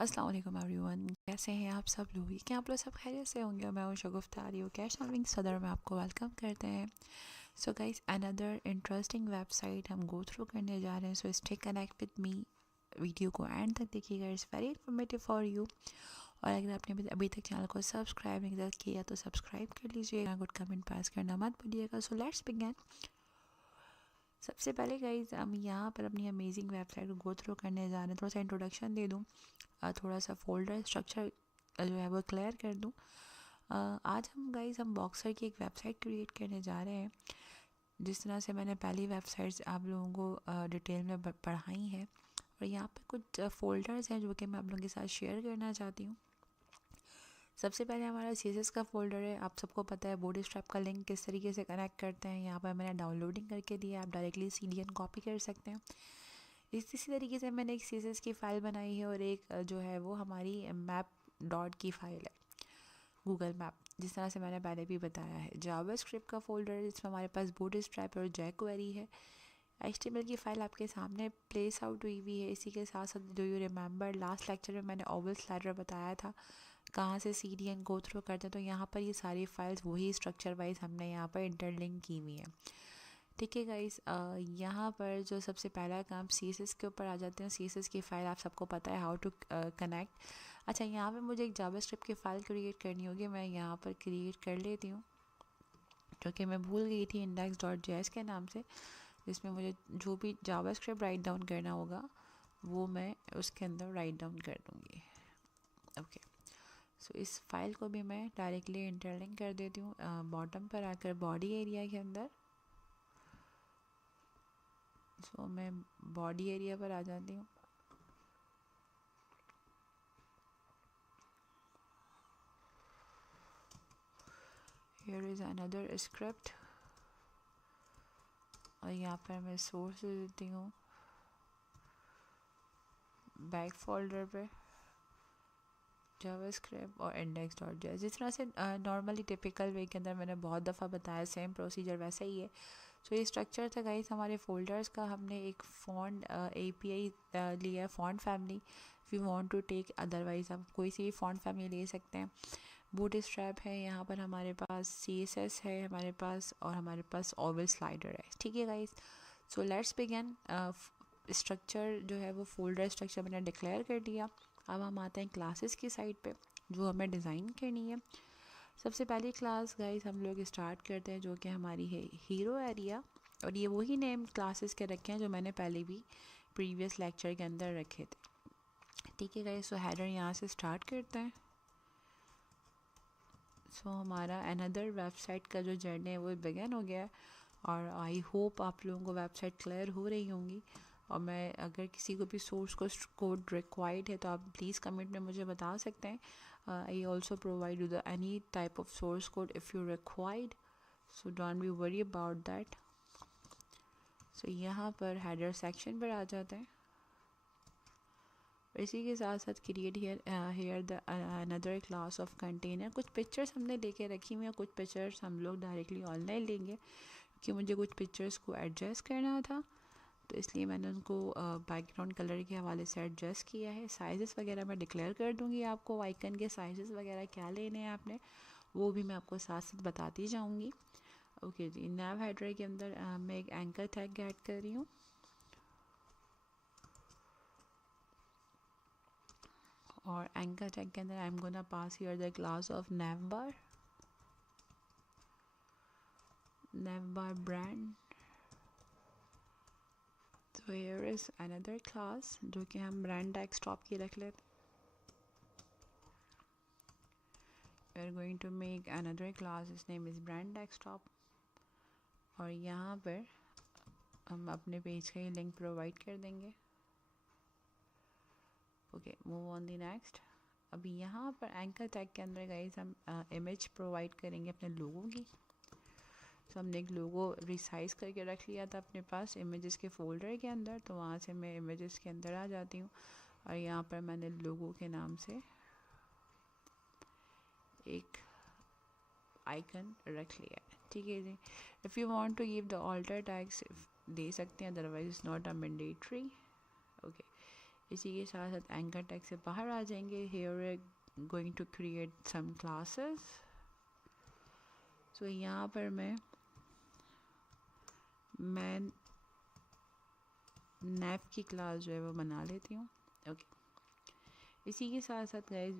अस्सलाम वालेकुम एवरीवन, कैसे हैं आप सब लोग? क्या आप लोग सब खैरियत से होंगे? मैं हूं शगुफ्ता आरी कैश सर्विंग सदर में आपको वेलकम करते हैं। So guys, another interesting website हम गो थ्रू करने जा रहे हैं। So stay connect with me, video को एंड तक देखिएगा, it's very informative for you. और अगर आपने अभी तक चैनल को सब्सक्राइब नहीं किया तो सब्सक्राइब कर लीजिएगा, गुड कमेंट पास करना मत भूलिएगा। So let's begin. सबसे पहले गाइज हम यहाँ पर अपनी अमेजिंग वेबसाइट को गो थ्रू करने जा रहे हैं। थोड़ा सा इंट्रोडक्शन दे दूँ, थोड़ा सा फोल्डर स्ट्रक्चर जो है वो क्लियर कर दूँ। आज हम बॉक्सर की एक वेबसाइट क्रिएट करने जा रहे हैं। जिस तरह से मैंने पहली वेबसाइट्स आप लोगों को डिटेल में पढ़ाई है, और यहाँ पे कुछ फोल्डर्स हैं जो कि मैं आप लोगों के साथ शेयर करना चाहती हूँ। सबसे पहले हमारा CSS का फ़ोल्डर है। आप सबको पता है बूटस्ट्रैप का लिंक किस तरीके से कनेक्ट करते हैं। यहाँ पर मैंने डाउनलोडिंग करके दिया, आप डायरेक्टली CDN कॉपी कर सकते हैं। इसी तरीके से मैंने एक CSS की फ़ाइल बनाई है, और एक जो है वो हमारी मैप डॉट की फ़ाइल है, गूगल मैप, जिस तरह से मैंने पहले भी बताया है। जावास्क्रिप्ट का फ़ोल्डर है जिसमें हमारे पास बूटस्ट्रैप और jQuery है। HTML की फ़ाइल आपके सामने प्लेस आउट हुई है। इसी के साथ साथ do you remember last lecture में मैंने ओवल स्लाइडर बताया था कहाँ से CDN गो थ्रू करते हैं। तो यहाँ पर ये सारी फाइल्स वही स्ट्रक्चर वाइज हमने यहाँ पर इंटरलिंक की हुई हैं। ठीक है गाइस, यहाँ पर जो सबसे पहला काम CSS के ऊपर आ जाते हैं। CSS की फ़ाइल आप सबको पता है हाउ टू कनेक्ट। अच्छा, यहाँ पे मुझे एक जावास्क्रिप्ट की फ़ाइल क्रिएट करनी होगी, मैं यहाँ पर क्रिएट कर लेती हूँ, जो कि मैं भूल गई थी index.js के नाम से, जिसमें मुझे जो भी जावास्क्रिप्ट राइट डाउन करना होगा वो मैं उसके अंदर राइट डाउन कर दूँगी। ओके, सो इस फाइल को भी मैं डायरेक्टली इंटरलिंक कर देती हूँ। बॉटम पर आकर बॉडी एरिया के अंदर, सो मैं बॉडी एरिया पर आ जाती हूँ। हियर इज़ अनदर स्क्रिप्ट, और यहाँ पर मैं सोर्स देती हूँ बैक फोल्डर पे जावास्क्रिप्ट और index.js। जिस तरह से नॉर्मली टिपिकल वे के अंदर मैंने बहुत दफ़ा बताया, सेम प्रोसीजर वैसे ही है। सो ये स्ट्रक्चर था गाइस हमारे फोल्डर्स का। हमने एक फॉन्ट API लिया है, font family. If you want to take, otherwise आप कोई सी भी फॉन्ट फैमिली ले सकते हैं। बूटस्ट्रैप है, यहाँ पर हमारे पास CSS है हमारे पास, और हमारे पास ओवल स्लाइडर है। ठीक है guys, so let's begin. Structure जो है वो फोल्डर स्ट्रक्चर मैंने डिक्लेयर कर दिया। अब हम आते हैं क्लासेस की साइड पे जो हमें डिज़ाइन करनी है। सबसे पहली क्लास गाइस हम लोग स्टार्ट करते हैं, जो कि हमारी है हीरो एरिया, और ये वही नेम क्लासेस के रखे हैं जो मैंने पहले भी प्रीवियस लेक्चर के अंदर रखे थे। ठीक है गाइस, सो हेडर यहाँ से स्टार्ट करते हैं। सो हमारा अनदर वेबसाइट का जो जर्नी है वो बिगिन हो गया है, और आई होप आप लोगों को वेबसाइट क्लियर हो रही होंगी। और मैं अगर किसी को भी सोर्स कोड रिक्वायर्ड है तो आप प्लीज़ कमेंट में मुझे बता सकते हैं। I also provide you the any type of source code if you required, so don't be worry about that. सो यहाँ पर हेडर सेक्शन पर आ जाते हैं। इसी के साथ साथ create here the another class of container. कुछ पिक्चर्स हमने लेके रखी हुई हैं, कुछ पिक्चर्स हम लोग डायरेक्टली ऑनलाइन लेंगे, क्योंकि मुझे कुछ पिक्चर्स को एडजस्ट करना था, तो इसलिए मैंने उनको बैकग्राउंड कलर के हवाले से एडजस्ट किया है। साइज़ेस वगैरह मैं डिक्लेयर कर दूँगी आपको, आइकन के साइज़ेस वगैरह क्या लेने हैं आपने, वो भी मैं आपको साथ साथ बताती जाऊँगी। ओके जी, नैव हेडर के अंदर मैं एक एंकर टैग ऐड कर रही हूँ, और एंकर टैग के अंदर I am gonna pass here the class of navbar brand. तो हियर इज अनदर क्लास जो कि हम ब्रांड डेस्कटॉप की रख लेते। We are going to make another class, इस नेम इज ब्रांड डेस्कटॉप, और यहाँ पर हम अपने पेज का ही लिंक प्रोवाइड कर देंगे। Okay, move on the next. अभी यहाँ पर एंकर टैग के अंदर गाइस हम इमेज प्रोवाइड करेंगे अपने लोगों की। तो हमने एक लोगो रिसाइज करके रख लिया था अपने पास इमेजेस के फोल्डर के अंदर, तो वहाँ से मैं इमेजेस के अंदर आ जाती हूँ, और यहाँ पर मैंने लोगो के नाम से एक आइकन रख लिया है। ठीक है जी, if you want to give the alter tags दे सकते हैं, otherwise is not a mandatory. Okay, इसी के साथ साथ एंकर टैग से बाहर आ जाएंगे. Here we're going to create some classes. So यहाँ पर मैं nav की क्लास जो है वो बना लेती हूँ. ओके. इसी के साथ साथ guys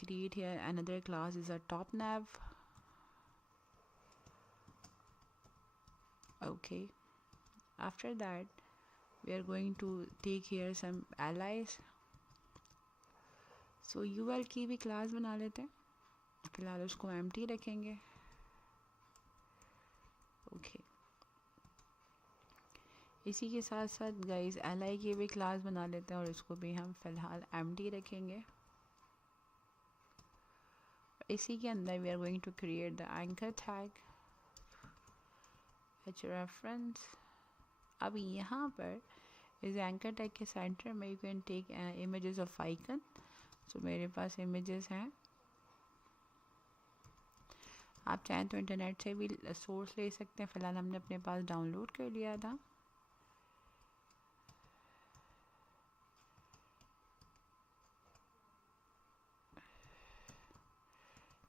create here another class is a top nav. Okay. After that we are going to take here some allies. So ul की भी क्लास बना लेते हैं. फिलहाल उसको empty रखेंगे. ओके. इसी के साथ साथ गाइस ally की भी क्लास बना लेते हैं और इसको भी हम फिलहाल empty रखेंगे. इसी के अंदर we are going to create the anchor tag which reference. अब यहाँ पर इस anchor tag के सेंटर में you can take images of icon. So मेरे पास images हैं. आप चाहें तो इंटरनेट से भी सोर्स ले सकते हैं. फिलहाल हमने अपने पास डाउनलोड कर लिया था.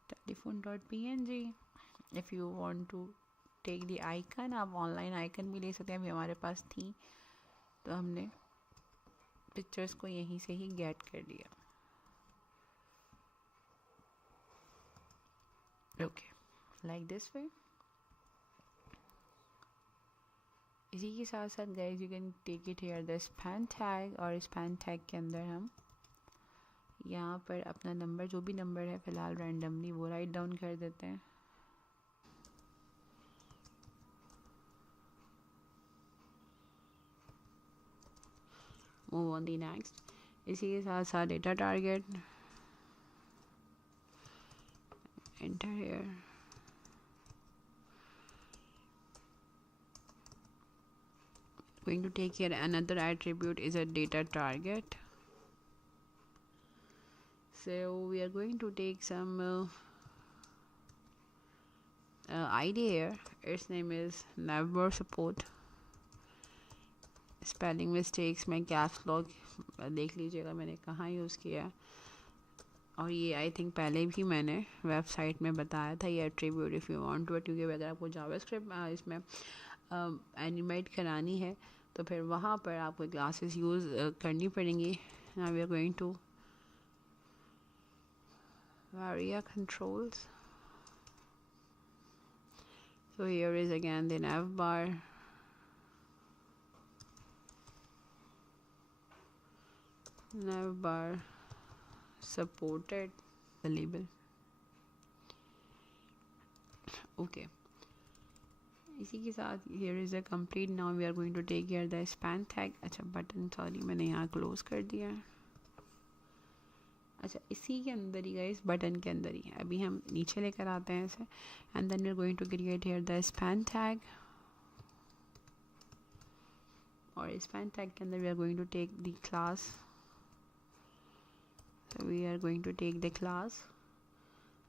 telephone.png. if you want to take the icon, आप ऑनलाइन आइकन भी ले सकते हैं. अभी हमारे पास थी तो हमने पिक्चर्स को यहीं से ही गेट कर लिया. ओके. Like this way. इसी के साथ साथ guys you can take it here the span tag. और स्पैन टैग के अंदर हम यहाँ पर अपना नंबर, जो भी नंबर है फिलहाल रैंडमली, वो राइट डाउन कर देते हैं. Move on the next. इसी के साथ साथ data target, enter here. Going to take here another attribute is a data target. So we are going to take some ID here. Its name is navbar support. Spelling mistakes में caps lock देख लीजिएगा मैंने कहाँ यूज़ किया. और ये I think पहले भी मैंने वेबसाइट में बताया था ये attribute. If you want to, क्योंकि अगर आपको जावास्क्रिप्ट इसमें एनिमेट करानी है तो फिर वहाँ पर आपको क्लासेस यूज़ करनी पड़ेंगी. Now we are going to varia controls. So here is again the nav bar. Nav bar supported available. Okay. इसी के साथ here is a complete. Now we are going to take here the span tag. अच्छा button sorry मैंने यहाँ क्लोज कर दिया. अच्छा इसी के अंदर ही गाइस बटन के अंदर ही अभी हम नीचे लेकर आते हैं इसे. And then we are going to create here the span tag. और स्पैन टैग के अंदर we are going to take the class. So we are going to take the class.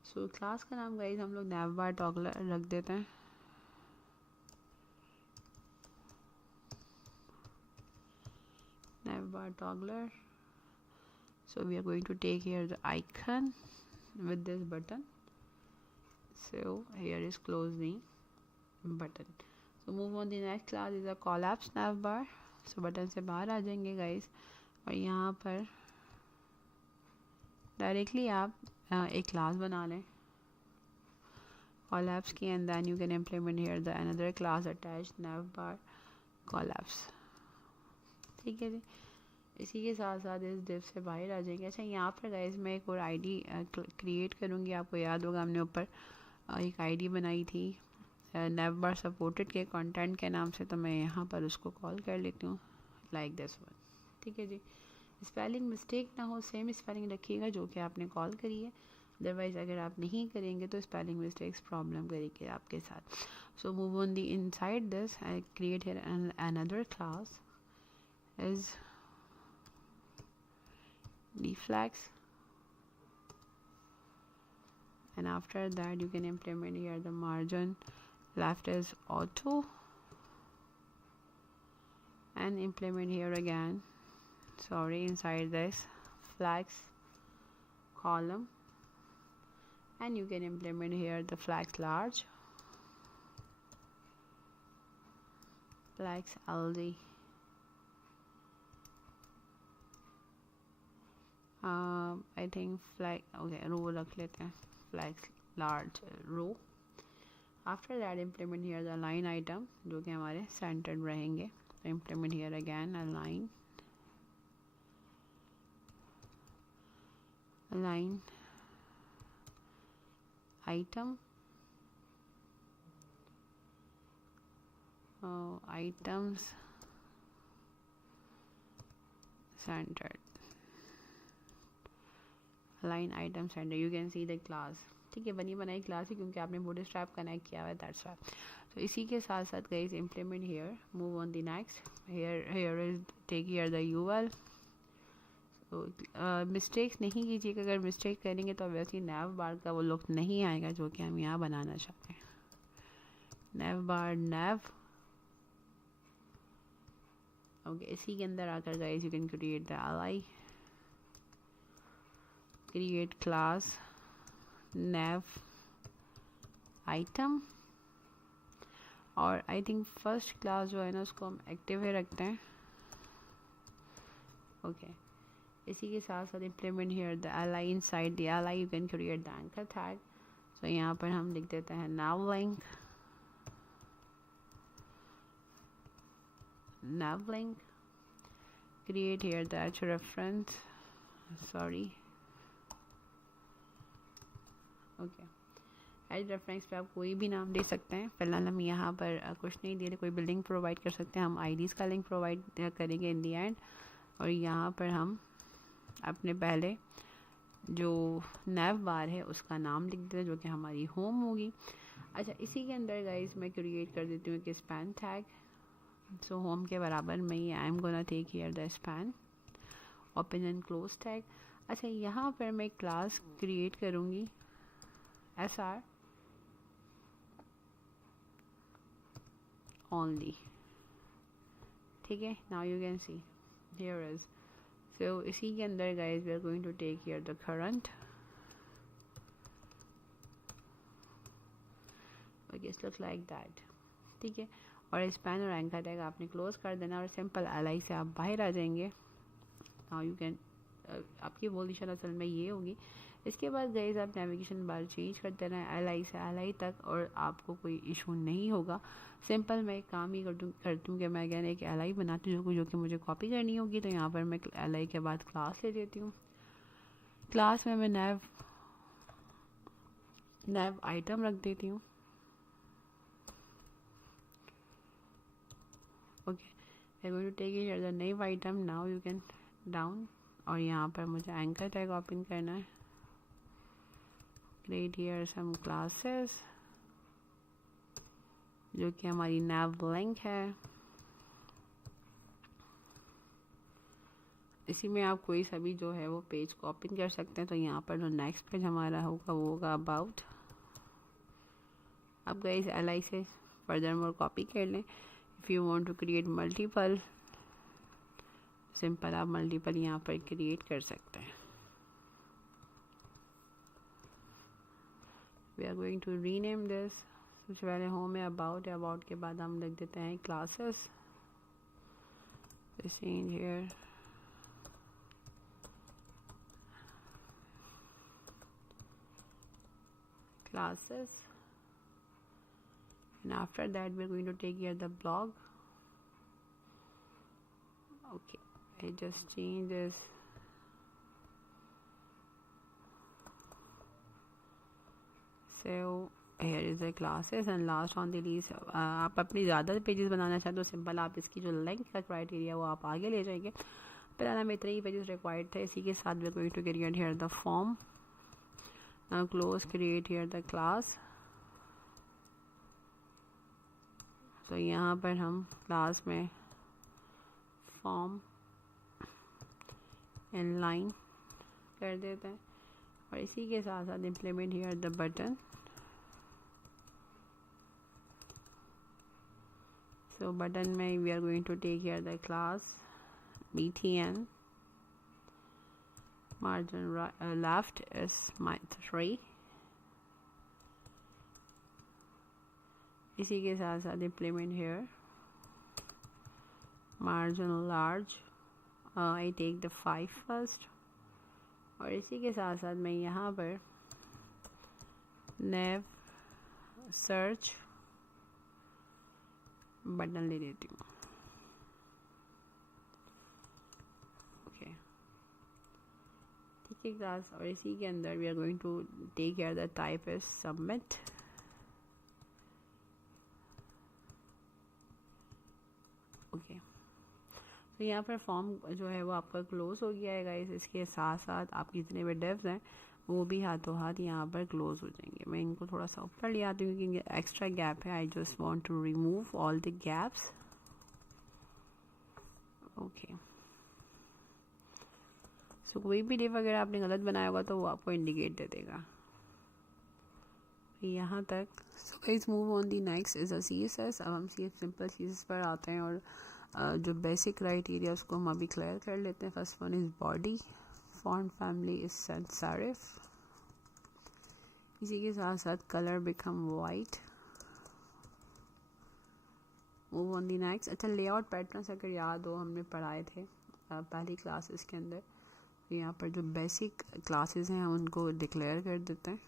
So class का नाम गाइस हम लोग navbar toggler रख देते हैं. navbar toggler. So we are going to take here the icon with this button. So here is close the button. So move on. The next class is a collapse navbar. So button से बाहर आ जाएंगे गाइस. और यहाँ पर डायरेक्टली आप एक क्लास बना लें collapse की. and then you can implement here the another class attached navbar collapse. ठीक है जी. इसी के साथ साथ इस div से बाहर आ जाएंगे. अच्छा यहाँ पर गाइस मैं एक और आईडी क्रिएट करूँगी. आपको याद होगा हमने ऊपर एक आईडी बनाई थी navbar supported के कंटेंट के नाम से. तो मैं यहाँ पर उसको कॉल कर लेती हूँ लाइक दिस वन. ठीक है जी. स्पेलिंग मिस्टेक ना हो, सेम स्पेलिंग रखिएगा जो कि आपने कॉल करी है. अदरवाइज़ अगर आप नहीं करेंगे तो स्पेलिंग मिस्टेक्स प्रॉब्लम करेंगे आपके साथ. So move on the inside this I create here another class is deflex. And after that you can implement here the margin left is auto and implement here again inside this flex column, and you can implement here the flex large, flex LD. I think flex, okay, row रख लेते हैं, flex large row. After that implement here the line item जो कि हमारे centered रहेंगे. So implement here again a line item, items centered, line item center. You can see the class. ठीक है, बनी बनाई क्लास है क्योंकि आपने बूटस्ट्रैप कनेक्ट किया हुआ है, दैट्स व्हाई. तो इसी के साथ साथ guys implement here, move on the next. Here is take here the UL. तो मिस्टेक्स नहीं कीजिएगा. अगर मिस्टेक करेंगे तो वैसे नैव बार का वो लुक नहीं आएगा जो कि हम यहाँ बनाना चाहते हैं. नैव बार नैव. ओके, इसी के अंदर आकर guys you can create the LI, create class नैव आइटम, और आई थिंक फर्स्ट क्लास जो है ना उसको हम एक्टिव ही रखते हैं. ओके, इसी के साथ साथ implement here the LI. inside the LI you can create the anchor tag. so यहाँ पर हम लिख देते हैं nav link, create here the actual reference, okay. As reference पे आप कोई भी नाम दे सकते हैं. फिलहाल हम यहाँ पर कुछ नहीं दे रहे, कोई बिल्डिंग प्रोवाइड कर सकते हैं. हम आईडीज़ का लिंक प्रोवाइड करेंगे इन दी एंड, और यहाँ पर हम अपने पहले जो नैव बार है उसका नाम लिख देते हैं जो कि हमारी होम होगी. अच्छा, इसी के अंदर गाइस मैं क्रिएट कर देती हूँ कि स्पैन टैग. सो होम के बराबर में ही I am gonna take here the span, open and close tag. अच्छा, यहाँ पर मैं क्लास क्रिएट करूँगी SR only. ठीक है, now you can see here is. so इसी के अंदर guys we are going to take here the current. okay, it looks like that. ठीक है, और स्पैन और एंकर टैग आपने क्लोज कर देना और सिंपल LI से आप बाहर आ जाएंगे. now you can आपकी पोजीशन असल में ये होगी. इसके बाद गाइस आप नेविगेशन बार चेंज करते रहें LI से LI तक और आपको कोई इशू नहीं होगा. सिंपल मैं एक काम ही करती हूँ कि मैं अगेन एक LI बनाती हूँ जो कि मुझे कॉपी करनी होगी. तो यहाँ पर मैं LI के बाद क्लास ले लेती हूँ. क्लास में मैं नैव आइटम रख देती हूँ. Okay, I going to take it the nav item. Now you can down, और यहाँ पर मुझे एंकर टैग ओपन करना है. create here some classes जो कि हमारी nav link है. इसी में आप कोई सा भी जो है वो पेज को ओपन कर सकते हैं. तो यहाँ पर जो नेक्स्ट पेज हमारा होगा वो होगा अबाउट. अब गाइस LI से फर्दर मोर कॉपी कर लें. If you want to create multiple, simple आप मल्टीपल यहाँ पर क्रिएट कर सकते हैं. we are going to rename this. सबसे पहले होम है, अबाउट के बाद हम लिख देते हैं classes. change here classes, and after that we're going to take here the blog. okay, I just change this. so here is the classes and last on the list. आप अपनी ज़्यादा पेजेस बनाना चाहते हो सिंपल आप इसकी जो लेंथ का क्राइटेरिया वो आप आगे ले जाएंगे. फिलहाल हमें इतने ही पेजेस रिक्वायर्ड थे. इसी के साथ we are going to create here the form. Now close, create here the class. तो यहाँ पर हम क्लास में फॉर्म एंड लाइन कर देते हैं और इसी के साथ साथ implement here the button. so button में we are going to take here the class btn margin left is -3. इसी के साथ साथ implement here margin large, I take the 5 first, और इसी के साथ साथ मैं यहाँ पर nav search बटन ले लेती हूँ. ओके, ठीक है क्लास. और इसी के अंदर we are going to take care the type is submit. Okay, तो यहाँ पर फॉर्म जो है वो आपका क्लोज हो गया है गाइस. इसके साथ साथ आपके जितने भी डेव्स हैं वो भी हाथों हाथ यहाँ पर क्लोज हो जाएंगे. मैं इनको थोड़ा सा ऊपर ले आती हूँ क्योंकि एक्स्ट्रा गैप है. I just want to remove all the gaps. Okay, so कोई भी डिव अगर आपने गलत बनाया होगा तो वो आपको इंडिकेट दे देगा. यहाँ तक. So guys move on the next is अ CSS. अब हम सिंपल CSS पर आते हैं और जो बेसिक क्राइटेरिया उसको हम अभी क्लियर कर लेते हैं. First one is body. Font family is sans serif. इसी के साथ साथ colour become white. Move on the next. अच्छा, लेआउट पैटर्न्स अगर याद हो हमने पढ़ाए थे पहली क्लासेस के अंदर. तो यहाँ पर जो बेसिक क्लासेस हैं हम उनको डिक्लेयर कर देते हैं.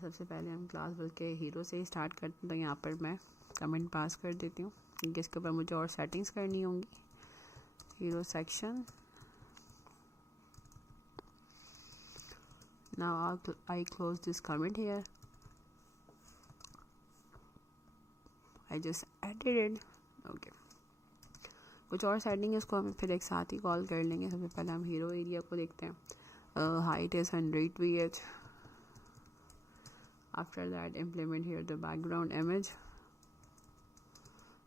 सबसे पहले हम क्लास बल्कि हीरो से ही स्टार्ट करते हैं. तो यहाँ पर मैं कमेंट पास कर देती हूँ क्योंकि इसके ऊपर मुझे और सेटिंग्स करनी होंगी. Hero section. Now I close this comment here. I just added it. Okay. कुछ और सेटिंग है उसको हम फिर एक साथ ही कॉल कर लेंगे. सबसे पहले हम हीरो एरिया को देखते हैं. Height is 100 ph. After that implement here the background image.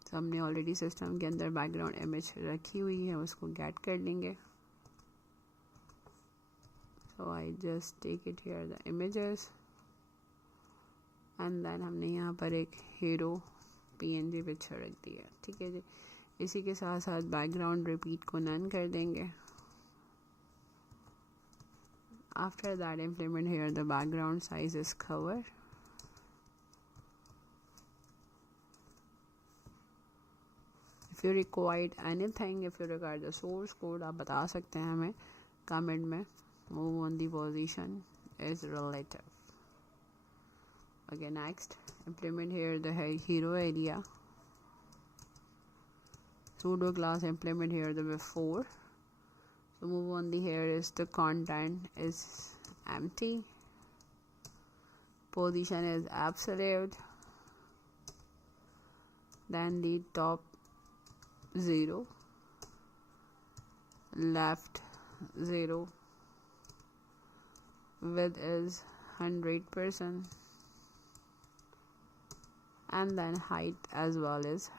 तो हमने ऑलरेडी सिस्टम के अंदर बैकग्राउंड इमेज रखी हुई है, उसको गेट कर लेंगे. So I just take it here the images and then हमने यहाँ पर एक हीरो PNG पिक्चर रख दी है. ठीक है जी. इसी के साथ साथ बैकग्राउंड रिपीट को नन कर देंगे. After that implement here the background size is cover. If you required anything, if you require the source code, आप बता सकते हैं हमें कमेंट में. Move on the position is relative. Okay, next implement here the hero area. Pseudo class implement here the before. So move on the here is the content is empty. Position is absolute. Then the top 0, left 0, width is 100%, and then height as well is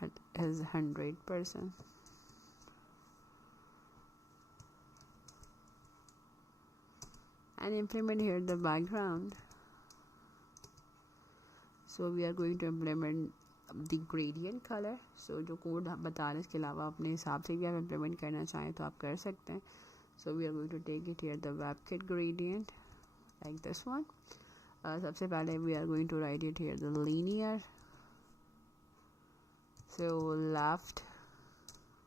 100%. And implement here the background. So we are going to implement the gradient color. So जो कोड बता रहे हैं इसके अलावा अपने हिसाब से भी आप implement करना चाहें तो आप कर सकते हैं. So we are going to take it here the WebKit gradient like this one. सबसे पहले we are going to write it here the linear. So left,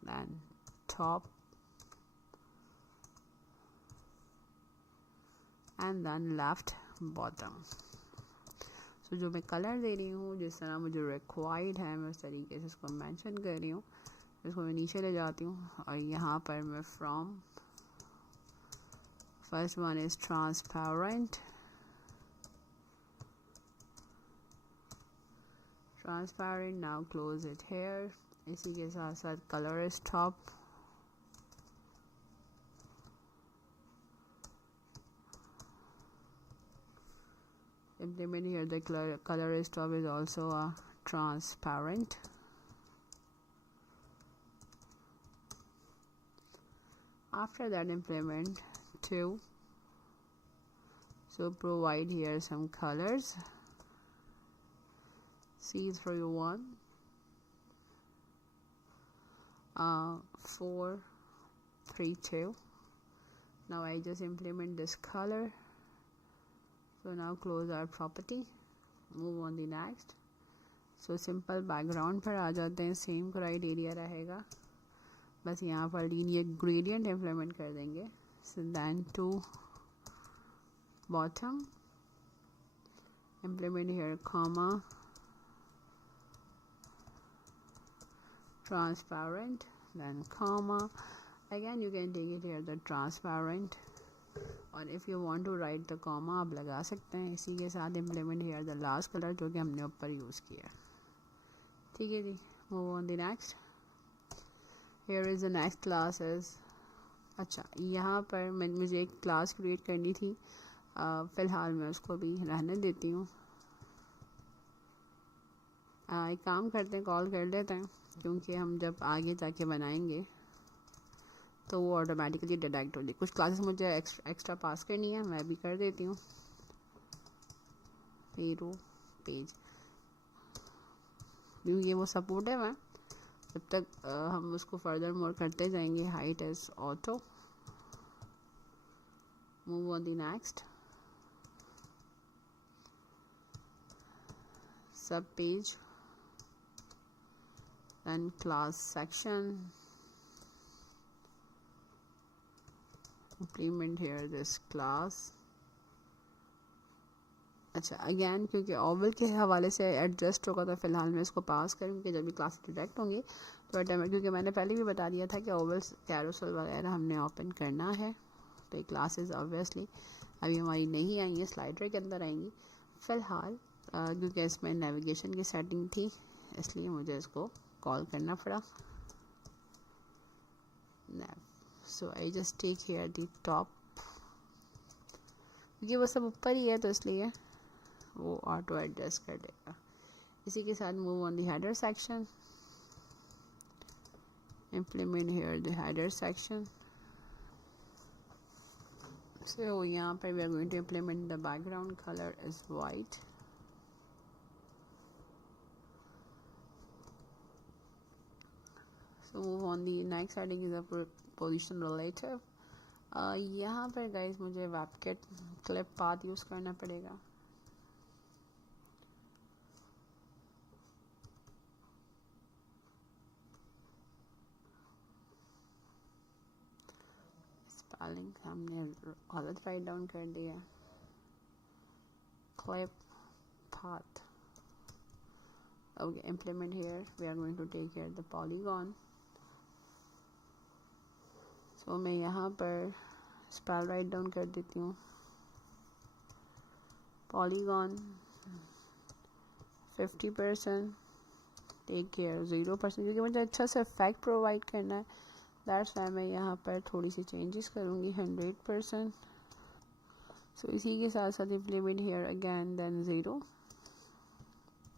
then top, and then left bottom. So जो मैं कलर दे रही हूँ जिस तरह मुझे रिक्वायर्ड है मैं उस तरीके से इसको मेंशन कर रही हूँ. इसको मैं नीचे ले जाती हूँ और यहाँ पर मैं from first one is transparent. Transparent. Now close it here. इसी के साथ साथ color is top. Implement here the color is top is also a transparent. After that implement 2. So provide here some colors. See-through 1, 4, 3, 2, Now I just implement this color. So now close our property, move on the next. So simple background पर आ जाते हैं, same criteria रहेगा, बस यहाँ पर linear gradient implement कर देंगे. So then to bottom, implement here comma, transparent, then comma. Again you can take it here the transparent, और if you want to write the comma आप लगा सकते हैं. इसी के साथ implement here the last colour जो कि हमने ऊपर यूज़ किया. ठीक है जी, move on the next. Here is the next class is. अच्छा, यहाँ पर मुझे एक क्लास क्रिएट करनी थी, फ़िलहाल मैं उसको भी रहने देती हूँ. एक काम करते हैं, कॉल कर लेते हैं, क्योंकि हम जब आगे जाके बनाएंगे तो वो ऑटोमेटिकली डिटेक्ट हो जाए. कुछ क्लासेस मुझे एक्स्ट्रा पास करनी है, मैं भी कर देती हूँ. हीरो पेज, क्योंकि वो सपोर्टिव है, जब तक हम उसको फर्दर मोर करते जाएंगे. Height is auto, move on the next. सब page, then class section, implement here this class. अच्छा, अगेन क्योंकि ओवल के हवाले से एडजस्ट होगा तो फ़िलहाल मैं इसको पास करूँगी. जब भी क्लास डिटेक्ट होंगी तो क्योंकि मैंने पहले भी बता दिया था कि ओवल कैरोसेल वगैरह हमने ओपन करना है, तो ये क्लासेस ऑब्वियसली अभी हमारी नहीं आएंगी, स्लाइडर के अंदर आएंगी. फ़िलहाल क्योंकि इसमें नेविगेशन की सेटिंग थी, इसलिए मुझे इसको कॉल करना पड़ा. So I just take here the top, क्योंकि वो सब ऊपर ही है तो इसलिए वो ऑटो एडजस्ट कर देगा. इसी के साथ move on the header section, implement here the header section. So यहाँ पर we are going to implement the background color is white. So move on the next heading is a position relative. यहाँ पर गाइस मुझे WebKit clip path use करना पड़ेगा. स्पेलिंग हमने गलत write down कर दिया. Clip path. Okay, implement here. We are going to take here the polygon. तो मैं यहाँ पर स्पेल राइट डाउन कर देती हूँ. पॉलीगॉन 50%, टेक केयर 0%, क्योंकि मुझे अच्छा सा इफेक्ट प्रोवाइड करना है. दैट्स वाई मैं यहाँ पर थोड़ी सी चेंजेस करूँगी. 100%. सो इसी के साथ साथ इम्प्लीमेंट हेयर अगैन देन 0.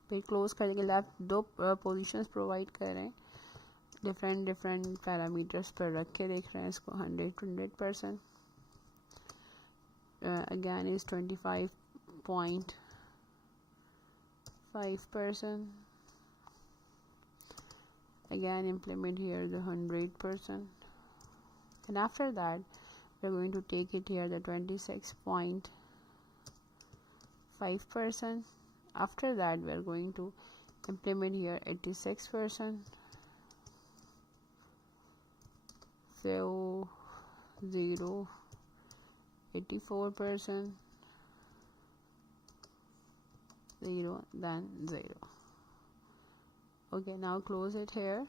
फिर क्लोज कर देंगे. लेफ्ट दो पोजीशंस प्रोवाइड कर रहे हैं, डिफरेंट पैरामीटर्स पर रख के देख रहे हैं इसको. 100% again is 25.5%. again implement here the 100%, and after that we're going to take it here the 26.5%. after that we're going to implement here 86%. So 0, 84%, 0, then 0. Okay, now close it here.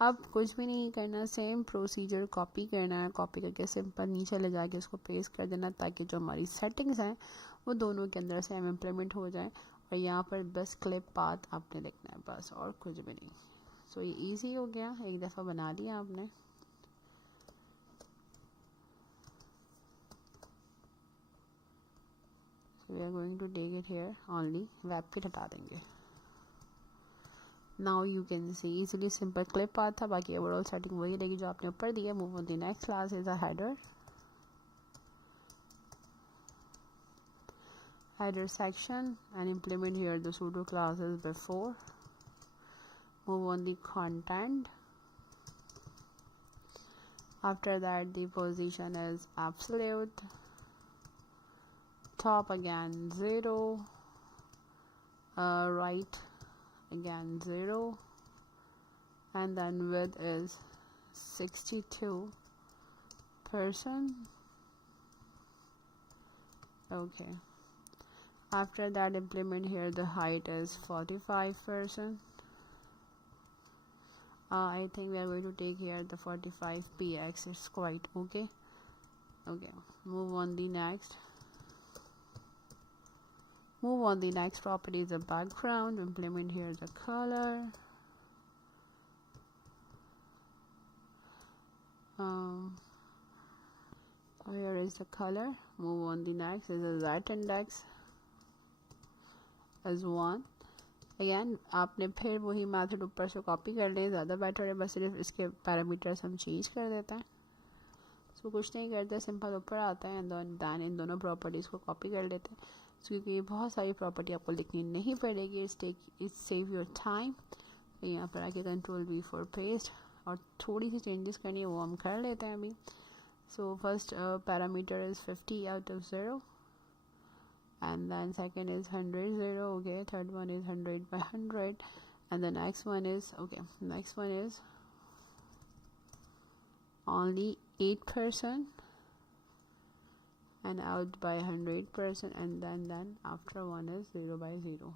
अब कुछ भी नहीं करना, सेम प्रोसीजर कॉपी करना है. कॉपी करके सिंपल नीचे ले जाके उसको पेस्ट कर देना, ताकि जो हमारी सेटिंग्स हैं वो दोनों के अंदर से हम इम्प्लीमेंट हो जाएं. और यहाँ पर बस क्लिप पाथ आपने लिखना है, बस, और कुछ भी नहीं. सो ये इजी हो गया, एक दफ़ा बना लिया आपने. So we are going to take it here only. Webkit हटा देंगे. Now you can see easily simple clip path था, बाकी ओवरऑल सेटिंग वही रहेगी जो आपने ऊपर दी है. Move on the next class is a header section and implement here the pseudo classes before. Move on the content. After that the position is absolute, top again 0, right again 0, and then width is 62%. Okay, after that implement here the height is 45%. I think we are going to take here the 45px. It's quite okay. Okay, move on the next property is the background. Implement here the color. Here is the color. Move on the next is the z index as 1. अगेन आपने फिर वही method ऊपर से copy कर लें, ज़्यादा बेटर है, बस सिर्फ इसके पैरामीटर्स हम चेंज कर देते हैं। सो कुछ नहीं करते, सिंपल ऊपर आता है एंड दैन इन दोनों प्रॉपर्टीज़ को कॉपी कर लेते हैं। क्योंकि ये बहुत सारी प्रॉपर्टी आपको लिखनी नहीं पड़ेगी, इट्स सेव योर टाइम। यहाँ पर आके Ctrl+V फॉर पेस्ट और थोड़ी सी चेंजेस करनी है वो हम कर लेते हैं अभी। So first parameter is 50 out of 0, and then second is 100 0. Okay, third one is 100 by 100, and the next one is only 8% and out by 100%, and then after one is 0 by 0.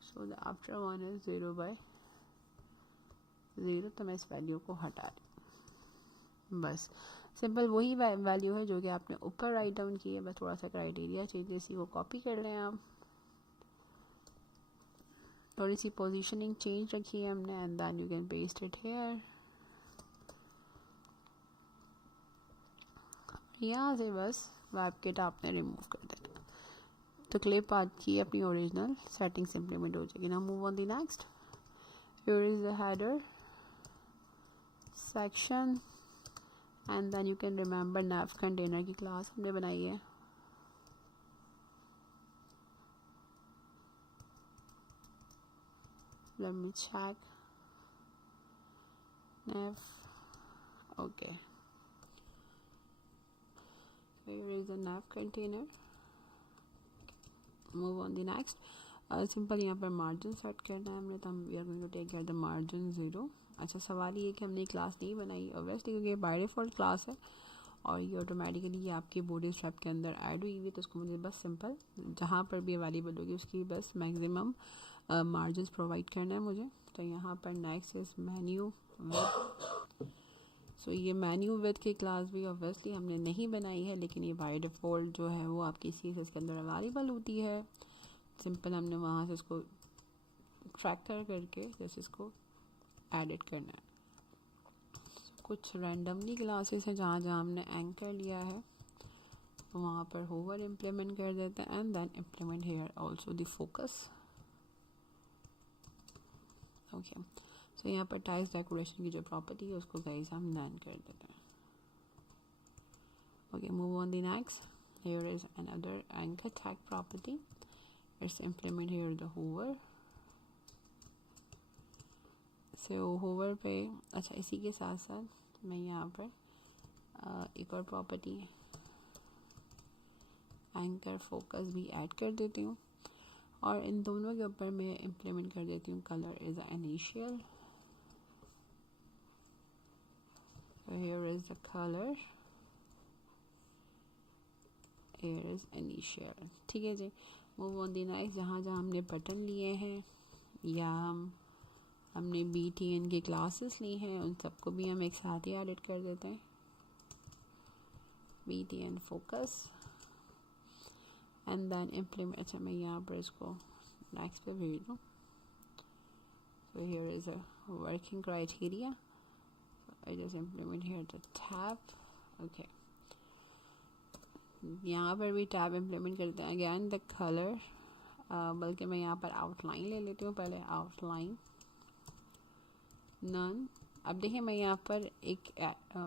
So the after one is 0 by 0, तो मैं इस वैल्यू को हटा रही। बस सिंपल वही वैल्यू है जो कि आपने ऊपर राइट डाउन की है, बस थोड़ा सा क्राइटेरिया चाहिए, इसी को कॉपी कर लें आप। थोड़ी सी पोजीशनिंग चेंज रखी है हमने, and then you can paste it here. यहाँ से बस वेबकिट आपने रिमूव कर देना, तो क्लिप की अपनी ओरिजिनल सेटिंग्स इम्प्लीमेंट हो जाएगी। ना move on the next. Here is the header section, and then you can remember nav container की क्लास हमने बनाई है। Let me check. Nav. Okay. Here is the nav container. Move on the next. Simple यहाँ पर margin set करना है हमने, तो हम we are going to take care the margin 0। अच्छा, सवाल ये कि हमने क्लास नहीं बनाई ऑब्वियसली, क्योंकि बाय डिफ़ॉल्ट क्लास है और ये ऑटोमेटिकली ये आपके बॉडी स्ट्रैप के अंदर ऐड हुई हुई है। तो उसको मुझे बस सिंपल जहाँ पर भी अवेलेबल होगी उसकी बस मैक्सिमम मार्जिन प्रोवाइड करना है मुझे। तो यहाँ पर नेक्स्ट इज मेन्यू विथ। सो ये मेन्यू विथ की क्लास भी ऑब्वियसली हमने नहीं बनाई है, लेकिन ये बाय डिफ़ॉल्ट जो है वो आपकी CSS के अंदर अवेलेबल होती है। सिंपल हमने वहाँ से उसको ट्रैक्टर करके जैसे इसको एडिट करना है। कुछ रैंडमली क्लासेस हैं जहाँ हमने एंकर लिया है, तो वहाँ पर होवर इम्प्लीमेंट कर देते हैं, and then implement here also the focus. Okay, so यहाँ पर टाइल्स डेकोरेशन की जो प्रॉपर्टी है उसको गाइस हम नन कर देते हैं। Okay, move on the next. Here is another anchor tag property. Let's implement here the hover. So hover पे अच्छा, इसी के साथ साथ मैं यहाँ पर एक और प्रॉपर्टी एंकर फोकस भी ऐड कर देती हूँ, और इन दोनों के ऊपर मैं इम्प्लीमेंट कर देती हूँ colour is initial. Here is the colour, here is initial. ठीक है जी, मूव ऑन द नेक्स्ट। जहाँ हमने बटन लिए हैं या हमने BTN की क्लासेस ली हैं, उन सबको भी हम एक साथ ही एडिट कर देते हैं। BTN focus and then implement. अच्छा, मैं यहाँ पर इसको नेक्स्ट पे भेज दूँ। So here is a working criteria. I just implement here the tab. Okay, यहाँ पर भी टैब इम्प्लीमेंट करते हैं। अगेन द कलर, बल्कि मैं यहाँ पर आउटलाइन ले लेती हूँ पहले। Outline none. अब देखिए मैं यहाँ पर एक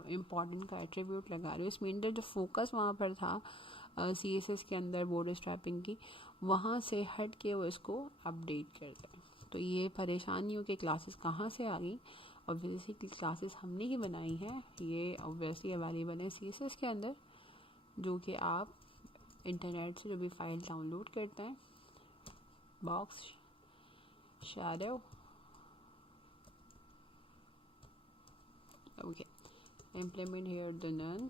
इम्पॉर्टेंट का एट्रीब्यूट लगा रही हूँ। इसमें अंदर जो फोकस वहाँ पर था CSS के अंदर बॉर्डर स्ट्रैपिंग की, वहाँ से हट के वो इसको अपडेट कर दें। तो ये परेशानी हो कि क्लासेस कहाँ से आ गई। ऑब्वियसली क्लासेस हमने ही बनाई हैं, ये ऑब्वियसली अवेलेबल है CSS के अंदर, जो कि आप इंटरनेट से जो भी फाइल डाउनलोड करते हैं। Box shadow, okay, implement here the none,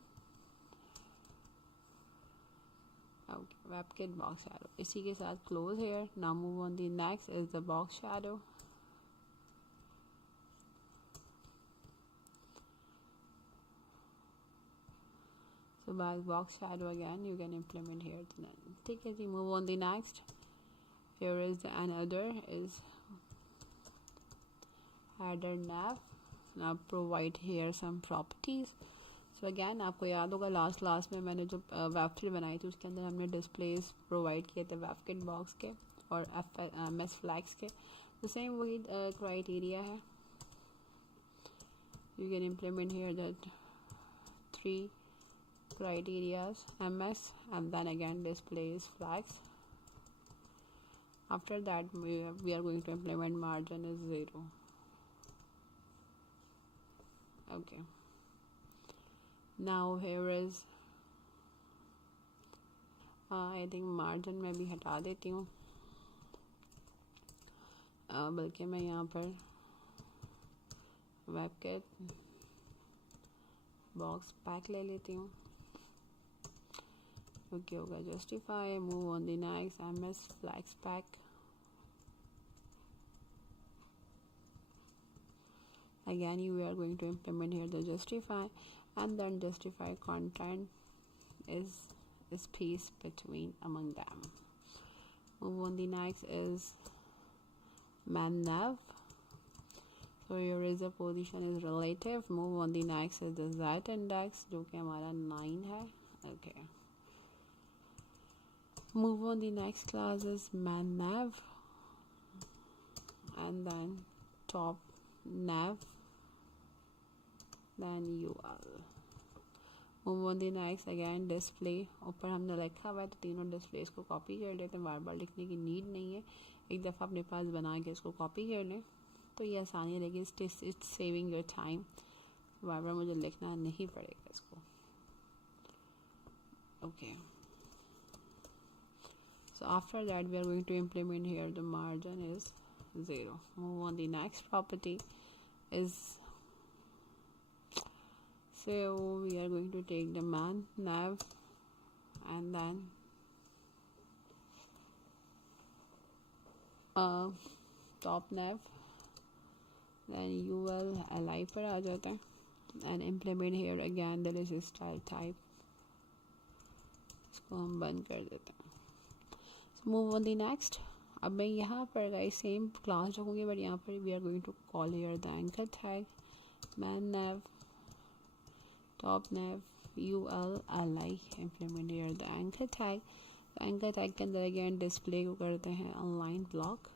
okay, WebKit box shadow, इसी के साथ close here. Now move on, the next is the box shadow. So box shadow again you can implement here the none. ठीक है जी, move on the next. Here is the another is header nav. Now provide here some properties. So again आपको याद होगा लास्ट में मैंने जो वेबसाइट बनाई थी उसके अंदर हमने डिस्प्लेस प्रोवाइड किए थे वेबकिट बॉक्स के और MS फ्लैक्स के। तो सेम वही क्राइटेरिया है। You can implement here that 3 criterias, MS and then again displays flags. After that we are going to implement margin is 0. Okay, now here is I think margin मैं भी हटा देती हूँ, बल्कि मैं यहाँ पर WebKit बॉक्स पैक ले लेती हूँ। ओके होगा justify, move on the next, MS flex pack. Again you are going to implement here the justify and then justify content is space between among them. Move on, the next is man nav. So your is a position is relative. Move on, the next is the z index जो कि हमारा 9 है। Okay, move on, the next class is man nav and then top nav, then UL. Move on, the next again display, ऊपर हमने लिखा हुआ है तो तीनों डिस्प्लेस को कॉपी कर लेते हैं, बार बार लिखने की नीड नहीं है, एक दफ़ा अपने पास बना के इसको कॉपी कर लें तो ये आसानी रहेगी। इट्स सेविंग योर टाइम, बार बार मुझे लिखना नहीं पड़ेगा इसको। Okay, so after that we are going to implement here the margin is 0. Move on, the next property is, so we are going to take the man nav and then top nav, then UL li पर आ जाता है and implement here again there is a style type, इसको हम बंद कर देते हैं। So move on, the next. अब मैं यहाँ पर गाइस सेम क्लास रखूँगी बट यहाँ पर we are going to call here the anchor tag, man nav, top nav, UL li, implement here the anchor tag. Anchor tag के अंदर अगेन डिस्प्ले को करते हैं online block.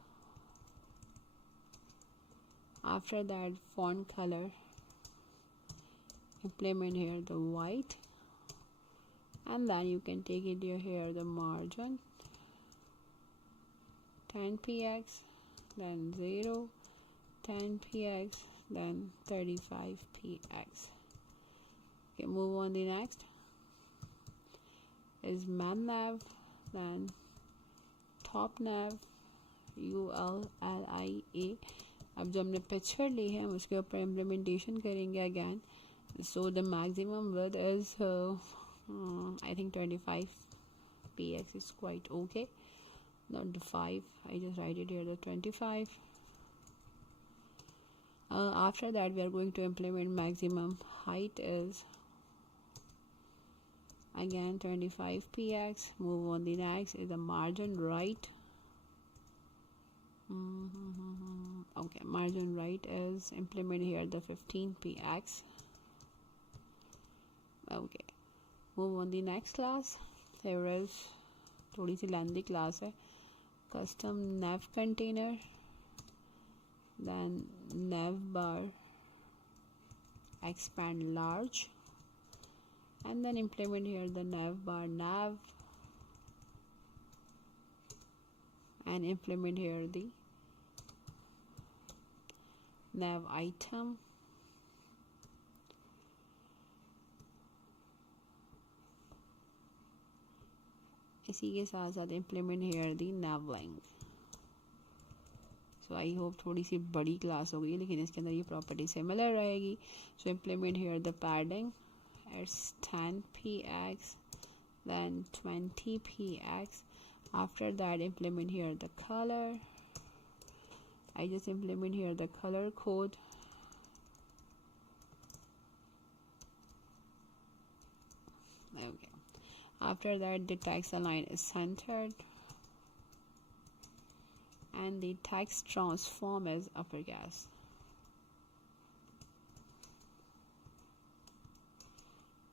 After that font colour, implement here the white and then you can take it here the margin 10px, then 0, 10px, then 35px. Okay, move on, the next is man nav, then top nav, ULLIA. अब जब हमने पिक्चर ली है हम उसके ऊपर इम्प्लीमेंटेशन करेंगे again. So the maximum width is I think 25px is quite okay, not the 5. I just write it here the 25. After that we are going to implement maximum height is again 25px. Move on, the next is the margin right. Okay, margin right is implement here the 15px. Okay, move on, the next class. There is थोड़ी सी lengthy class है, custom nav container, then nav bar expand large and then implement here the nav bar nav and implement here the nav item. इसी के साथ साथ implement here the nav length. So I hope थोड़ी सी बड़ी क्लास होगी, लेकिन इसके अंदर ये प्रॉपर्टी सिमिलर रहेगी. So implement here the padding. It's 10px, then 20px. After that implement here the color. I just implement here the color code. Okay. After that the text align is centered and the text transform is uppercase.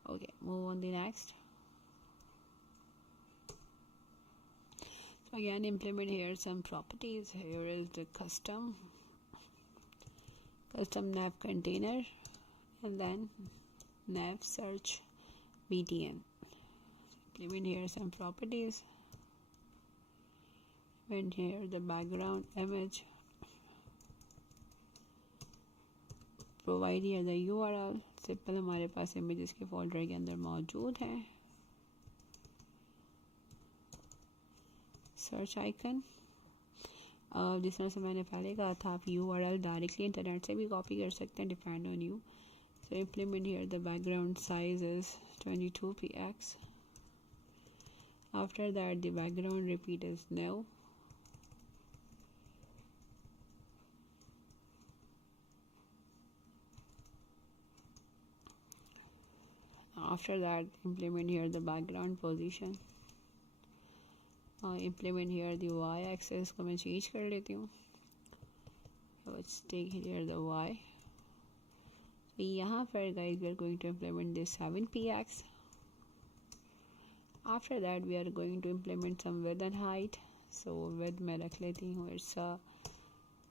Okay, move on the next. So again implement here some properties. Here is the custom nav container, and then nav search btn. Implement here some properties. And here the background image. Provide here the URL. Simple हमारे पास इमेजेस के फोल्डर के अंदर मौजूद है. Search icon, जिस तरह से मैंने पहले कहा था, आप URL डायरेक्टली इंटरनेट से भी कॉपी कर सकते हैं, depend on you. So implement here the background size is 22px. After that the background repeat is no. After that implement here the background position. Implement here the y-axis को मैं चेंज कर लेती हूँ. Let's take here the y. So यहाँ पर guys we are going to implement this 7px. After that we are going to implement some width and height. So width मैं रख लेती हूँ, it's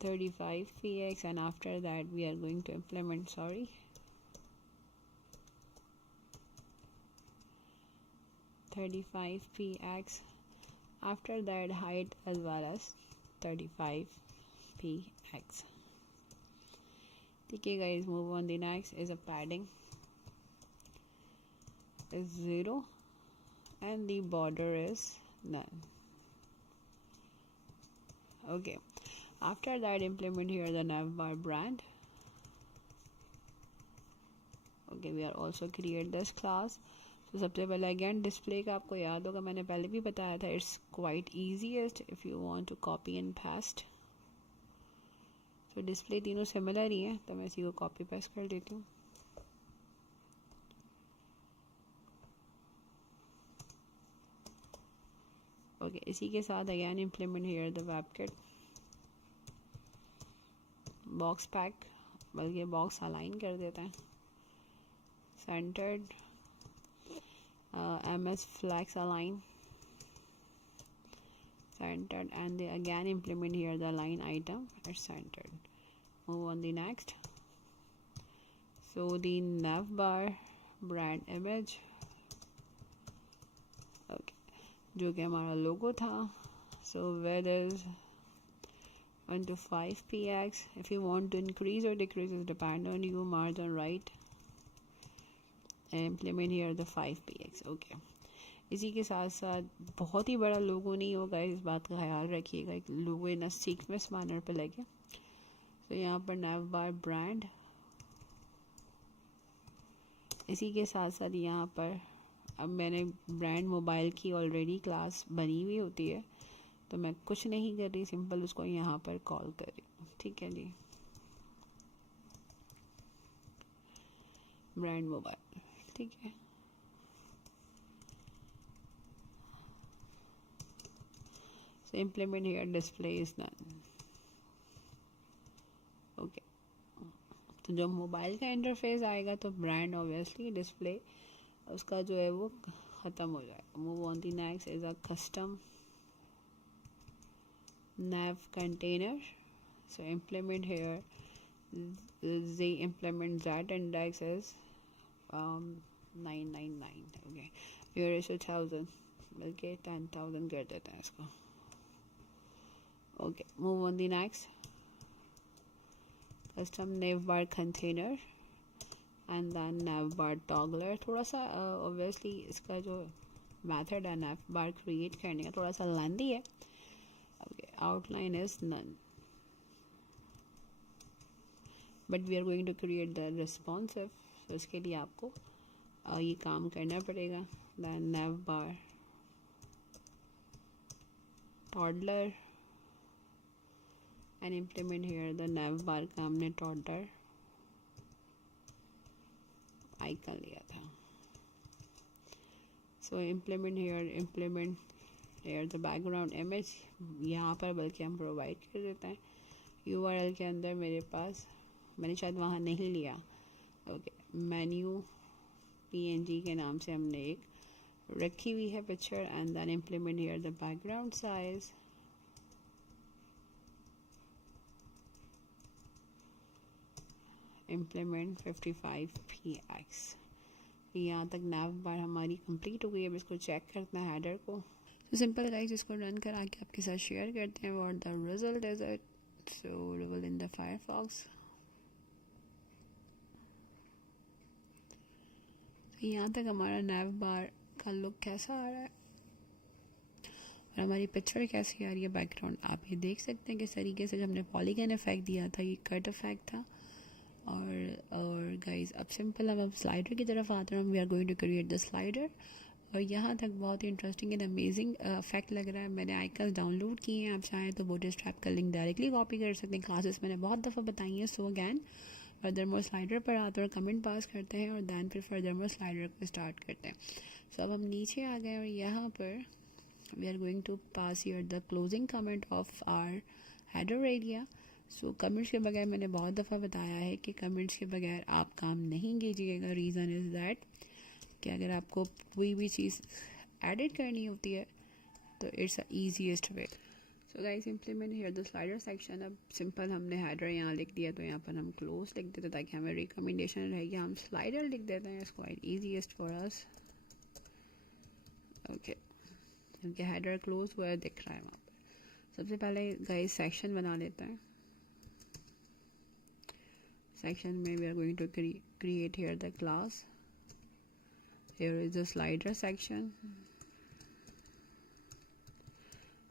35px, and after that we are going to implement 35px. After that height as well as 35px. Okay guys, move on. The next is a padding is 0 and the border is none. Okay, after that implement here the navbar brand. Okay, we are also create this class. तो सबसे पहले again display का आपको याद होगा, मैंने पहले भी बताया था, it's quite easiest if you want to copy and paste. तो डिस्प्ले तीनों सिमिलर ही हैं, तो मैं इसी को कॉपी पेस्ट कर देती हूँ. ओके, इसी के साथ again implement here the WebKit box pack, बल्कि बॉक्स अलाइन कर देते हैं. Centred ms flex align centered, and they again implement here the line item at centered. Move on the next. So the navbar brand image, okay, जो कि हमारा लोगो था. So width is 1 to 5px. If you want to increase or decrease, it depend on you. Margin right. Implement here the 5px. Okay, इसी के साथ साथ बहुत ही बड़ा लोगो नहीं होगा, इस बात का ख्याल रखिएगा. एक लोगो इन सीक्वेंस मैनर पे लगे. तो यहाँ पर नैवबार ब्रांड, इसी के साथ साथ यहाँ पर अब मैंने ब्रांड मोबाइल की ऑलरेडी क्लास बनी हुई होती है, तो मैं कुछ नहीं कर रही, सिंपल उसको यहाँ पर कॉल कर रही हूँ. ठीक है जी, ब्रांड मोबाइल. ठीक है, so implement here display is none. Okay, तो जब मोबाइल का इंटरफेस आएगा तो ब्रांड ऑब्वियसली डिस्प्ले उसका जो है वो ख़त्म हो जाएगा. Move on the next is a custom nav container. So implement here the implement that index is 999. Okay, here is 1000, बल्कि 10,000 कर देते हैं इसको. Okay, move on the next. Custom navbar container and then navbar toggler. थोड़ा सा obviously इसका जो method है navbar create करने का थोड़ा सा lengthy है. Okay, outline is none, but we are going to create the responsive. So इसके लिए आपको ये काम करना पड़ेगा. Then navbar toddler and implement here the navbar का हमने toddler icon लिया था. So implement here the background image. यहाँ पर बल्कि हम प्रोवाइड कर देते हैं. URL के अंदर मेरे पास मैंने शायद वहाँ नहीं लिया. ओके, मेन्यू PNG के नाम से हमने एक रखी हुई है picture. And then implement here the background size. Implement 55px. यहाँ तक nav बार हमारी कंप्लीट हो गई है. अब इसको चेक करना है हेडर को. तो सिंपल गाइस, इसको रन करा के आपके साथ शेयर करते हैं what the result is it. So roll in the Firefox. यहाँ तक हमारा nav बार का लुक कैसा आ रहा है और हमारी पिक्चर कैसी आ रही है बैकग्राउंड. आप ये देख सकते हैं किस तरीके से जब हमने पॉलीगन इफेक्ट दिया था ये कट इफेक्ट था. और गाइस अब सिंपल अब स्लाइडर की तरफ आते हैं. We are going to create the slider. और यहाँ तक बहुत ही इंटरेस्टिंग एंड अमेजिंग इफेक्ट लग रहा है. मैंने आइकन्स डाउनलोड किए हैं. आप चाहें तो बूटस्ट्रैप का लिंक डायरेक्टली कॉपी कर सकते हैं. क्लासेस मैंने बहुत दफ़ा बताई हैं. So again further more slider पर आते हैं और कमेंट पास करते हैं और दैन फिर फर्दर मोर स्लाइडर को स्टार्ट करते हैं. सो अब हम नीचे आ गए और यहाँ पर we are going to pass here the closing comment of our header area. So comments के बगैर मैंने बहुत दफ़ा बताया है कि कमेंट्स के बगैर आप काम नहीं कीजिएगा. रीज़न इज़ दैट कि अगर आपको कोई भी चीज़ एडिट करनी होती है तो it's a easiest way. So guys implement here the slider section. अब सिंपल हमने हेडर यहाँ लिख दिया तो यहाँ पर हम क्लोज लिख देते ताकि हमें रिकमेंडेशन रहेगी. हम स्लाइडर लिख देते हैं. It's quite easiest for us. Okay, क्योंकि हेडर क्लोज हुआ है दिख रहा है वहाँ पर. सबसे पहले गाइस सेक्शन बना लेते हैं. सेक्शन में we are going to create here the class. Here is the slider section.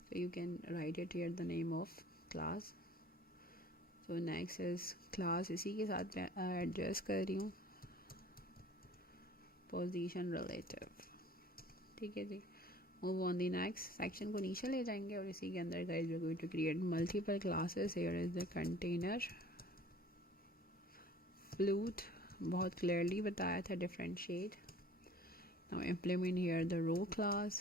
So you can write it here the name of class. So next is class. इसी के साथ मैं एडजस्ट कर रही हूँ position relative. ठीक है जी. Move on the next section को नीचे ले जाएंगे और इसी के अंदर guys we are going to create multiple classes. Here is the container, flute. बहुत clearly बताया था differentiate. Now implement here the row class.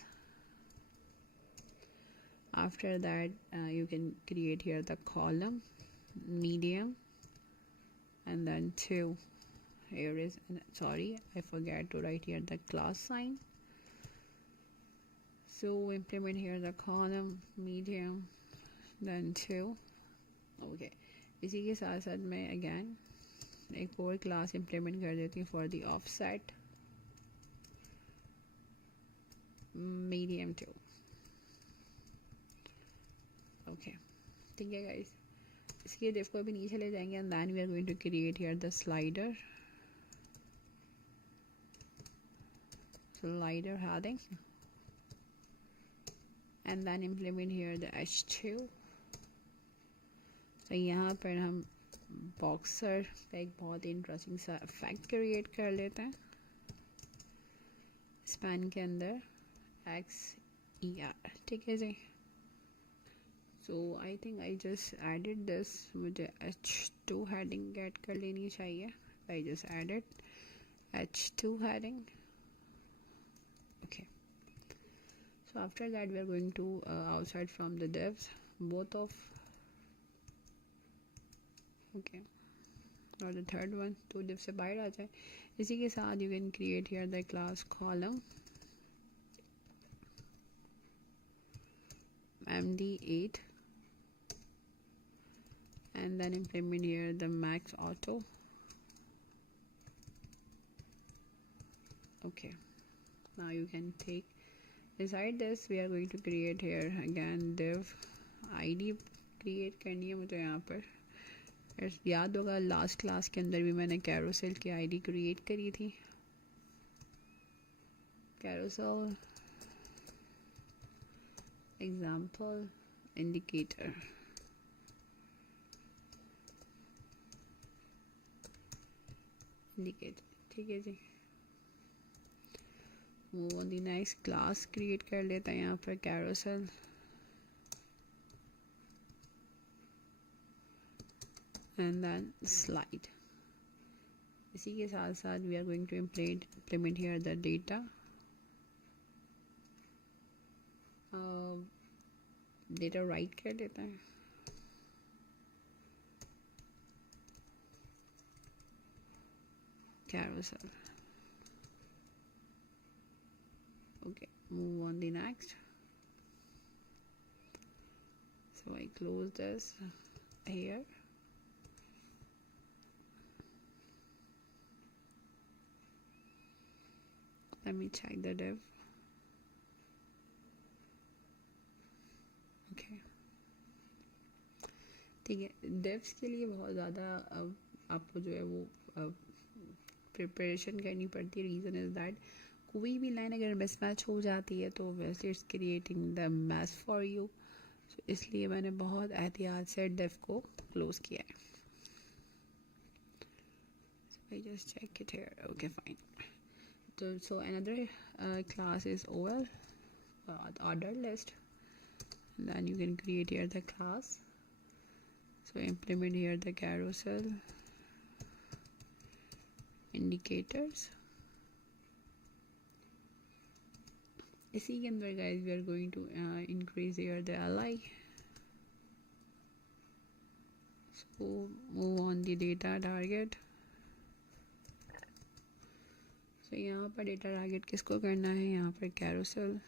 After that you can create here the column, medium, and then 2. Here is, sorry I forgot to write here the class sign. So implement here the column, medium, then 2. Okay, इसी के साथ साथ मैं again एक और class implement कर देती हूँ for the offset, medium 2. ओके, ठीक है गाइस. इसके div को भी नीचे ले जाएंगे and then we are going to create here the slider heading and then implement here the h2. तो यहाँ पर हम बॉक्सर का एक बहुत ही इंटरेस्टिंग सा इफेक्ट क्रिएट कर लेते हैं स्पैन के अंदर XER. ठीक है जी. So I think I just added this. मुझे H2 हेडिंग ऐड कर लेनी चाहिए. I just added H2 heading. Okay, so after that we are going to outside from the divs both of, okay, और the third one तो div से बाहर आ जाए. इसी के साथ you can create here the class column MD8 and then implement here the max auto. Okay, now you can take inside this we are going to create here again div id create करनी है मुझे यहाँ पर। याद होगा last class के अंदर भी मैंने कैरोसेल की आईडी क्रिएट करी थी। कैरोसेल एग्जाम्पल इंडिकेटर, ठीक है जी। वो दी नेक्स्ट क्लास क्रिएट कर लेता है यहाँ पर कैरोसेल एंड देन स्लाइड। इसी के साथ साथ we are going to implement here the data, data write कर लेता है। Carousel. Okay, move on the next. So I close this here. Let me check the div. Okay. ठीक है, डिव्स के लिए बहुत ज़्यादा आपको जो है वो प्रिपरेशन करनी पड़ती है। रीज़न इज़ दैट कोई भी लाइन अगर मिसमैच हो जाती है तो obviously it's creating the mess for you. So इसलिए मैंने बहुत एहतियात से डिव को क्लोज किया है। So I just check it here. Okay fine. तो so another class is OL, order list, and then you can create here the class. So implement here the carousel indicators. इसी के अंदर guys we are going to increase here the li. So move on the data target. So यहाँ पर data target किसको करना है? यहाँ पर carousel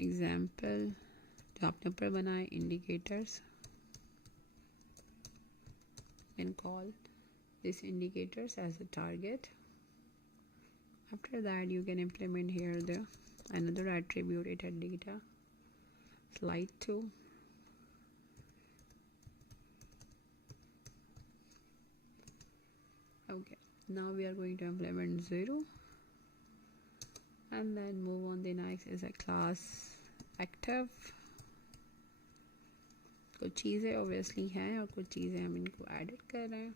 एग्जाम्पल जो आपने ऊपर बनाए indicators, and call this indicators as a target. After that you can implement here the another attribute, it had data slide to. Okay, now we are going to implement 0 and then move on. The next is a class active. कुछ चीज़ें ऑब्वियसली हैं और कुछ चीज़ें हम इनको एडिट कर रहे हैं।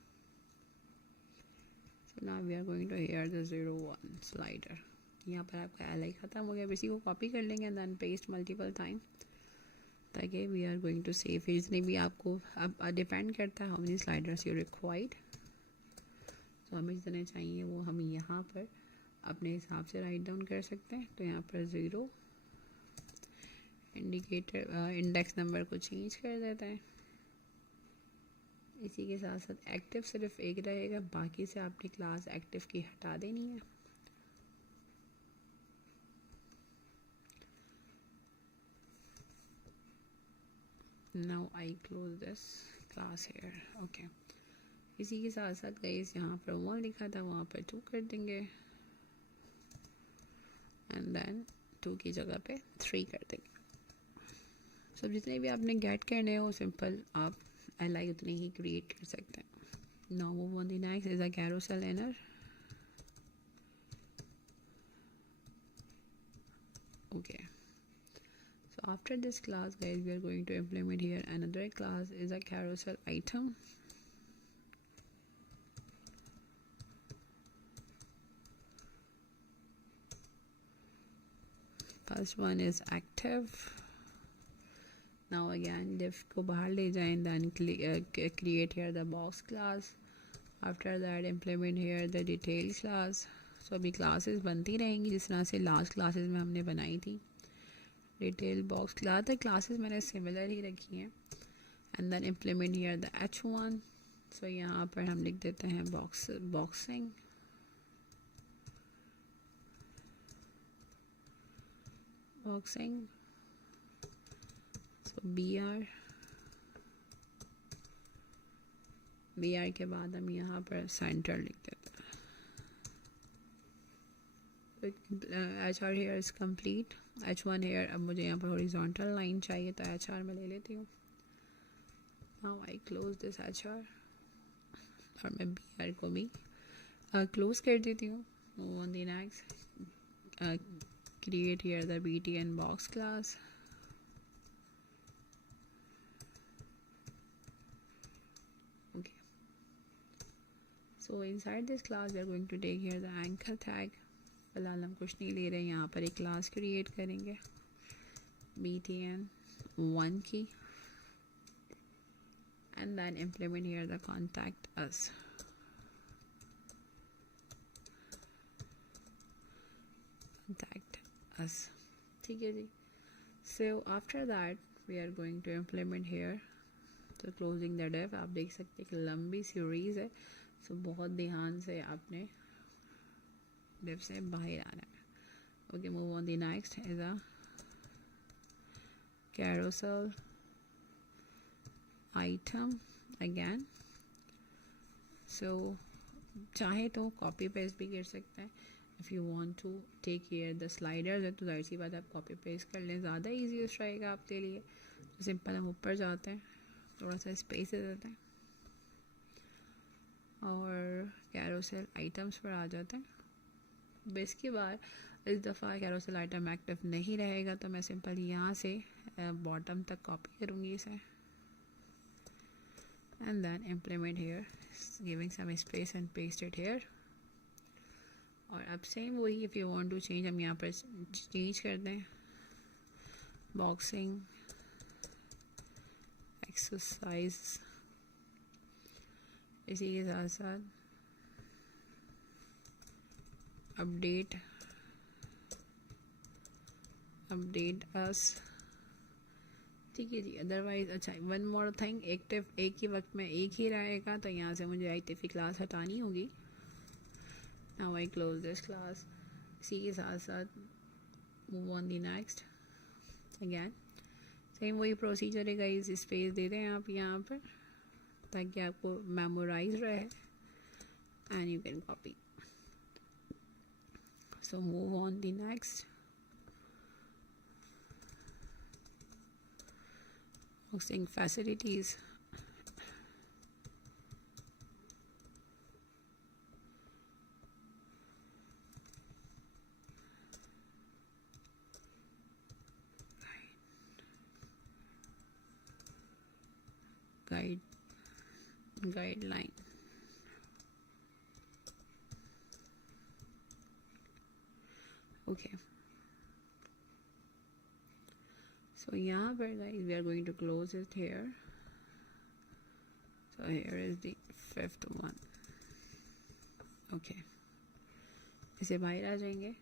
So now we are going to here the 01 slider. यहाँ पर आपका LI ख़त्म हो गया। इसी को कॉपी कर लेंगे and then paste multiple time ताकि we are going to save. जितने भी आपको अब डिपेंड करता है how many sliders you required. तो हमें जितने चाहिए वो हम यहाँ पर अपने हिसाब से राइट डाउन कर सकते हैं। तो यहाँ पर 0 इंडिकेटर इंडेक्स नंबर को चेंज कर देता है। इसी के साथ साथ एक्टिव सिर्फ एक रहेगा, बाकी से आपने क्लास एक्टिव की हटा देनी है। Now I close this class here. Okay, इसी के साथ साथ गाइस यहाँ पर 1 लिखा था वहाँ पर 2 कर देंगे एंड देन 2 की जगह पे 3 कर देंगे। सब जितने भी आपने गेट करने हो सिंपल आप LI उतने ही क्रिएट कर सकते हैं। Now move on the next is a carousel एनर। Okay, so after this class guys we are going to implement here another class is a carousel item. First one is active. Now again div को बाहर ले जाएं, then create here the box class. After that implement here the detail class. So अभी classes बनती रहेंगी जिस तरह से लास्ट क्लासेस में हमने बनाई थी। Detail box class the classes मैंने सिमिलर ही रखी हैं and then implement here the H1. So यहाँ पर हम लिख देते हैं boxing. So BR के बाद हम यहाँ पर सेंटर लिख देते हैं। HR here is complete. H1 here, अब मुझे यहाँ पर हॉरिजॉन्टल लाइन चाहिए तो HR में ले लेती हूँ। Now I close this HR और मैं BR को भी क्लोज कर देती हूँ। Move on the next, create here the BTN box class. Okay, so inside this class we are going to take here the anchor tag. फिलहाल हम कुछ नहीं ले रहे हैं, यहाँ पर एक क्लास क्रिएट करेंगे BTN1 की, and then implement here the contact us. Contact us, ठीक है जी। So after that we are going to implement here तो closing the div। आप देख सकते हैं कि लंबी सीरीज है, so बहुत ध्यान से आपने div से बाहर आना है। Okay, move on the next is a carousel item again। so चाहे तो कॉपी पेस्ट भी कर सकते हैं। If you want to take care the sliders है तो जाहिर सी बात आप कॉपी पेस्ट कर लें, ज़्यादा ईजीएस्ट रहेगा आपके लिए। तो सिंपल हम ऊपर जाते हैं, थोड़ा सा स्पेस दे देते हैं और कैरोसेल आइटम्स पर आ जाते हैं। बेस की बार इस दफ़ा कैरोसेल आइटम एक्टिव नहीं रहेगा तो मैं सिंपल यहाँ से बॉटम तक कॉपी करूँगी इसे, and then implement here giving some space and paste it here। और अब सेम वही, if you want to change हम यहाँ पर चेंज कर दें बॉक्सिंग एक्सरसाइज, इसी के साथ साथ अपडेट अस, ठीक है जी। अदरवाइज अच्छा, वन मोर थिंग, एक्टिव एक ही वक्त में एक ही रहेगा तो यहाँ से मुझे एक्टिव की क्लास हटानी होगी। Now I close this class. इसी के साथ साथ move on the next, again same वही प्रोसीजर है गाइस। स्पेस दे दें आप यहाँ पर ताकि आपको मेमोराइज रहे and you can copy. So move on the next, hosting facilities, guideline, okay। So यहाँ पर guys we are going to close it here। So here is the 5th one, okay। इसे बाहर आ जाएंगे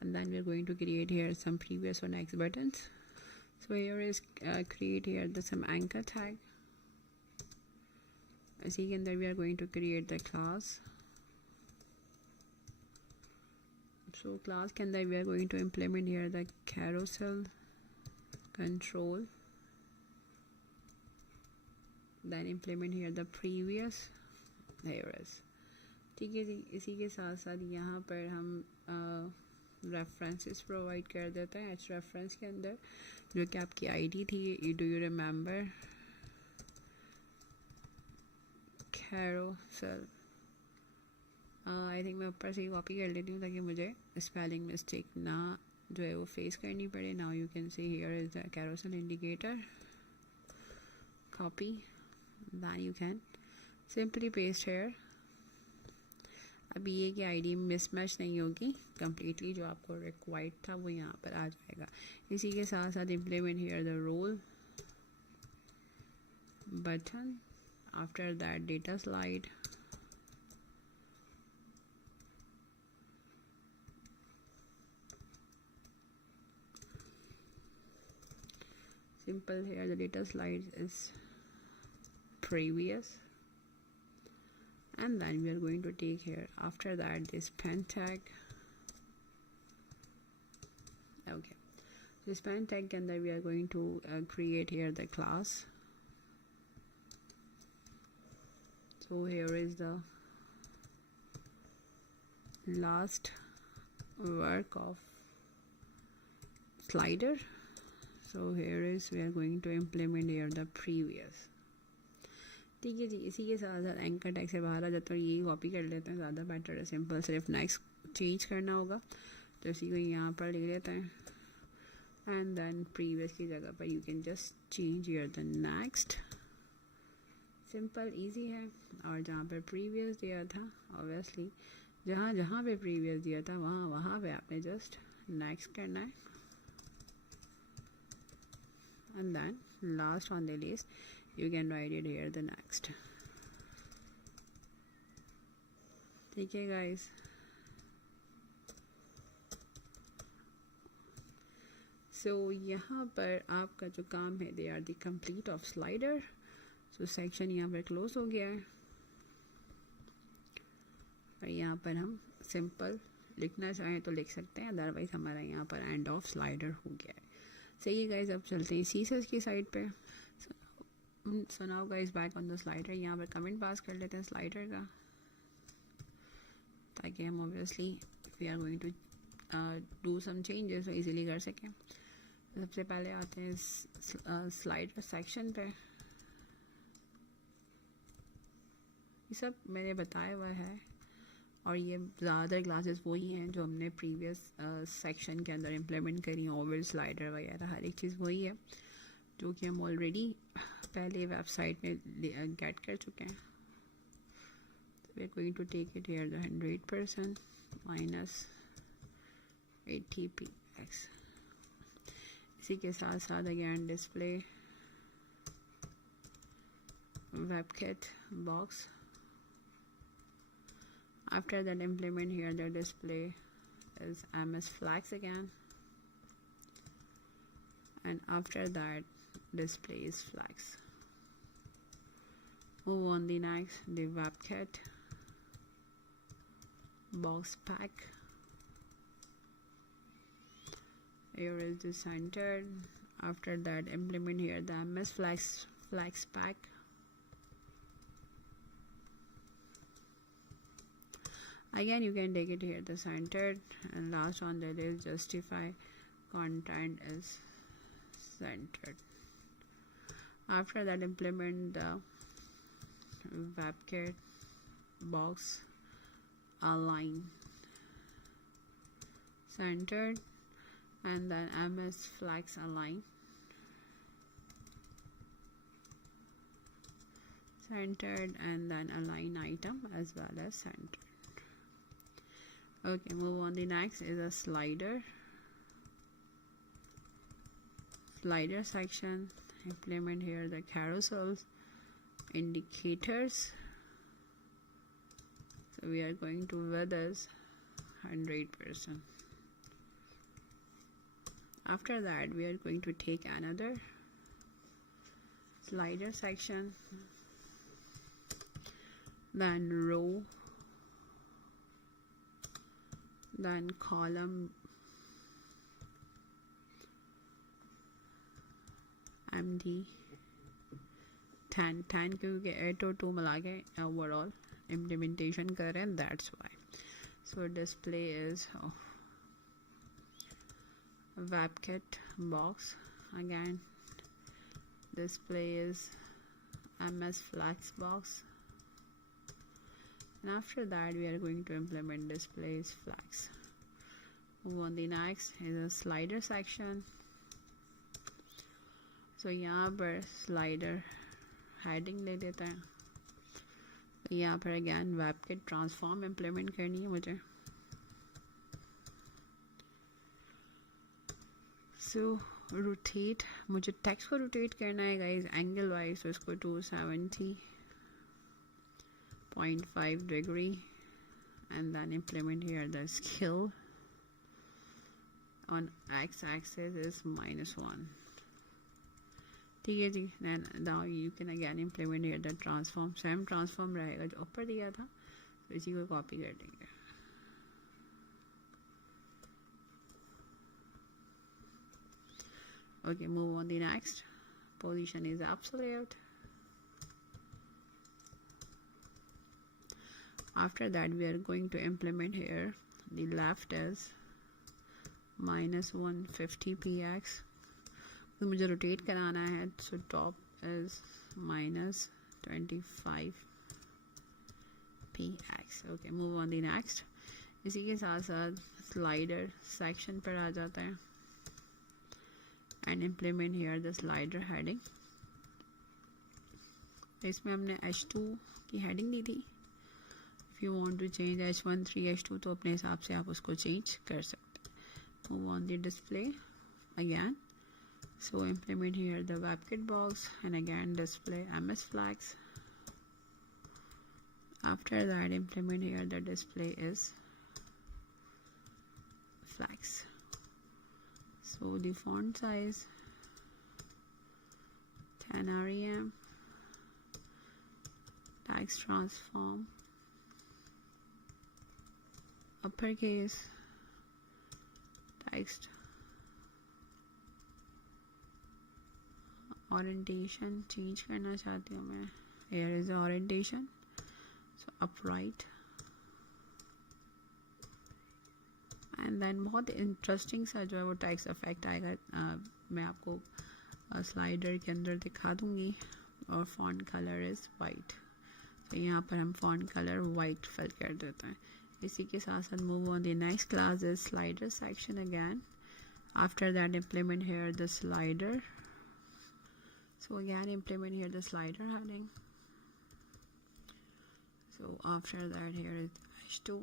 and then we are going to create here some previous or next buttons। So here is create here the some anchor tag। इसी के अंदर we are going to create the class। So class के अंदर we are going to implement here the carousel control, then implement here the previous errors, ठीक है जी। इसी के साथ साथ यहाँ पर हम रेफरेंसेस प्रोवाइड कर देते हैं एच रेफरेंस के अंदर, जो कि आपकी आईडी थी, do you remember carousel. I think मैं ऊपर से ही कॉपी कर लेती हूँ ताकि मुझे स्पेलिंग मिस्टेक ना जो है वो फेस करनी पड़े। Now you can see here is the carousel indicator, copy, then you can simply paste here. अभी ये कि आईडी मिसमैच नहीं होगी, कंप्लीटली जो आपको रिक्वायर्ड था वो यहाँ पर आ जाएगा। इसी के साथ साथ implement here the role button, after that data slide, simple here the data slide is previous, and then we are going to take here after that this pen tag, okay। this pen tag and then we are going to create here the class। so here is the last work of slider. So here is we are going to implement here the previous. ठीक है जी, इसी के साथ साथ anchor tag से बाहर आ जाता हूँ, यही कॉपी कर लेते हैं, ज़्यादा बेटर है, सिंपल, सिर्फ नेक्स्ट चेंज करना होगा तो इसी को यहाँ पर लिख लेते हैं एंड देन प्रीवियस की जगह पर you can just change here the next, simple easy है। और जहाँ पर प्रीवियस दिया था ऑब्वियसली जहाँ जहाँ पे प्रीवियस दिया था वहाँ पे आपने जस्ट नेक्स्ट करना है and then last on the list you can write it here the next. ठीक है guys, so यहाँ पर आपका जो काम है they are the complete of slider. so section यहाँ पर close हो गया है और यहाँ पर हम simple लिखना चाहें तो लिख सकते हैं, अदरवाइज हमारा यहाँ पर end of slider हो गया है। सही है गाइज, अब चलते हैं CSS की साइड पे। So now guys back on the slider, यहाँ पर कमेंट पास कर लेते हैं स्लाइडर का ताकि हम obviously we are going to do some changes तो इजीली कर सकें। सबसे पहले आते हैं स्लाइडर सेक्शन पे। ये सब मैंने बताया हुआ है और ये ज़्यादातर क्लासेस वही हैं जो हमने प्रीवियस सेक्शन के अंदर इम्प्लीमेंट करी हैं, ओवर स्लाइडर वगैरह हर एक चीज़ वही है जो कि हम ऑलरेडी पहले वेबसाइट में गेट कर चुके हैं। We are going to take it here the 100% minus 80px। इसी के साथ साथ again display webkit box. After that implement here the display is ms flags again, and after that display is flags. Move on the next, the WebKit box pack. Here is the centered. After that implement here the ms flags pack. Again you can take it here the centered, and last on that is justify content is centered. After that implement the WebKit box align centered, and then ms flags align centered, and then align item as well as centered. Okay, move on. The next is a slider section. Implement here the carousels, indicators. So we are going to width as 100%. After that we are going to take another slider section, then row, then column MD 10 क्योंकि 8 और 2 मिला के overall implementation कर रहे हैं, that's why. So display is WebKit box. Again display is ms Flexbox, and after that we are going to implement displays flags. Move on. The next is a slider section. So यहाँ पर slider heading ले देते हैं, यहाँ पर again WebKit transform implement करनी है मुझे. So rotate, मुझे text को rotate करना है guys angle wise, so इसको 270.5 degree, and then implement here the scale on x-axis is -1. ठीक है जी. Now you can again implement here the transform. same transform रहेगा जो ऊपर दिया था, तो इसी को कॉपी कर देंगे. Okay, move on. The next position is absolute. After that we are going to implement here the left is -150 px. तो मुझे रोटेट कराना है, so top is -25 px. Okay, move on the next. इसी के साथ साथ स्लाइडर सेक्शन पर आ जाता है and implement here the slider heading. इसमें हमने h2 की हेडिंग दी थी. If you want to change h1 3 h2 तो अपने हिसाब से आप उसको चेंज कर सकते हैं. Move on the display again. So implement here the WebKit box and again display MS Flex. After that implement here the display is Flex. So the font size 10 rem, text transform uppercase, text orientation change करना चाहती हूँ मैं. Here is the orientation, so upright. And then बहुत इंटरेस्टिंग सा जो है वो text effect आएगा. मैं आपको स्लाइडर के अंदर दिखा दूँगी. और फॉन्ट कलर इज़ वाइट. तो यहाँ पर हम फॉन्ट कलर वाइट फिल कर देते हैं. इसी के साथ साथ move on the next class is slider section again. After that implement here the slider. So again implement here the slider heading. So after that here is h2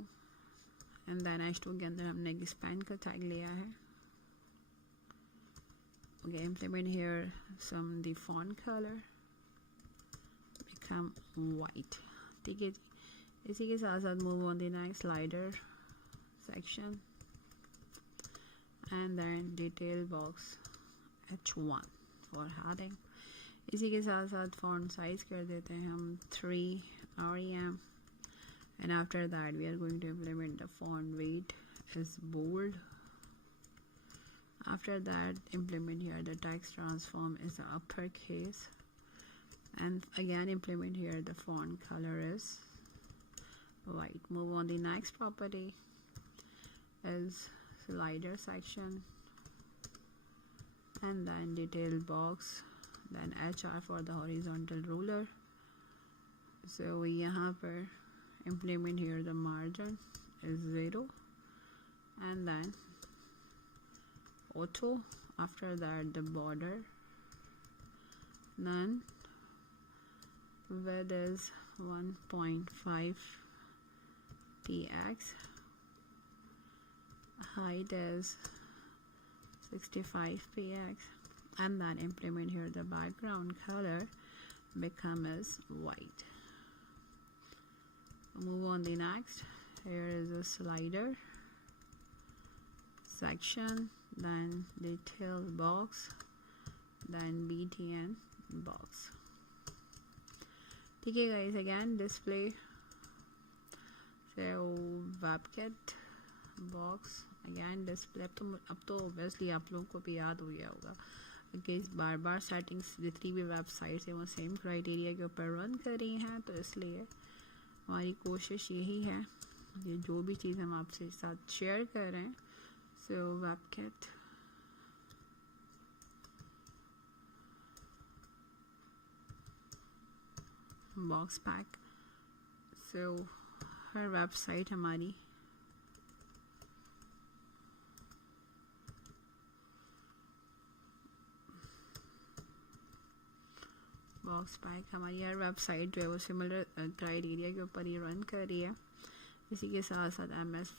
and then h2 के अंदर हमने expand का tag लिया है. Okay, implement here some the font color become white. ठीक है जी. इसी के साथ साथ move on the next slider section and then detail box h1 for heading. इसी के साथ साथ फॉन्ट साइज कर देते हैं हम 3 rem and after that we are going to implement the font weight is bold. After that implement here the text transform is the uppercase and again implement here the font color is white. Move on the next property is slider section and then detail box, then HR for the horizontal ruler. So यहाँ पर implement here the margin is 0 and then auto. After that the border, then width is 1.5 px, height is 65 px, and then implement here the background color become as white. Move on the next. Here is a slider section, then detail box, then btn box. ठीक है guys, again display. So WebKit box again display. अब तो obviously आप लोगों को भी याद हो गया होगा कि बार बार सेटिंग्स जितनी भी वेबसाइट्स हैं वो सेम क्राइटेरिया के ऊपर रन कर रही हैं, तो इसलिए हमारी कोशिश यही है ये जो भी चीज़ हम आपसे साथ शेयर कर रहे हैं. सो WebKit बॉक्स पैक. सो हर वेबसाइट हमारी बॉक्स पैक हमारी हर वेबसाइट जो है वो सिमिलर क्राइटेरिया के ऊपर ही रन कर रही है. इसी के साथ साथ MS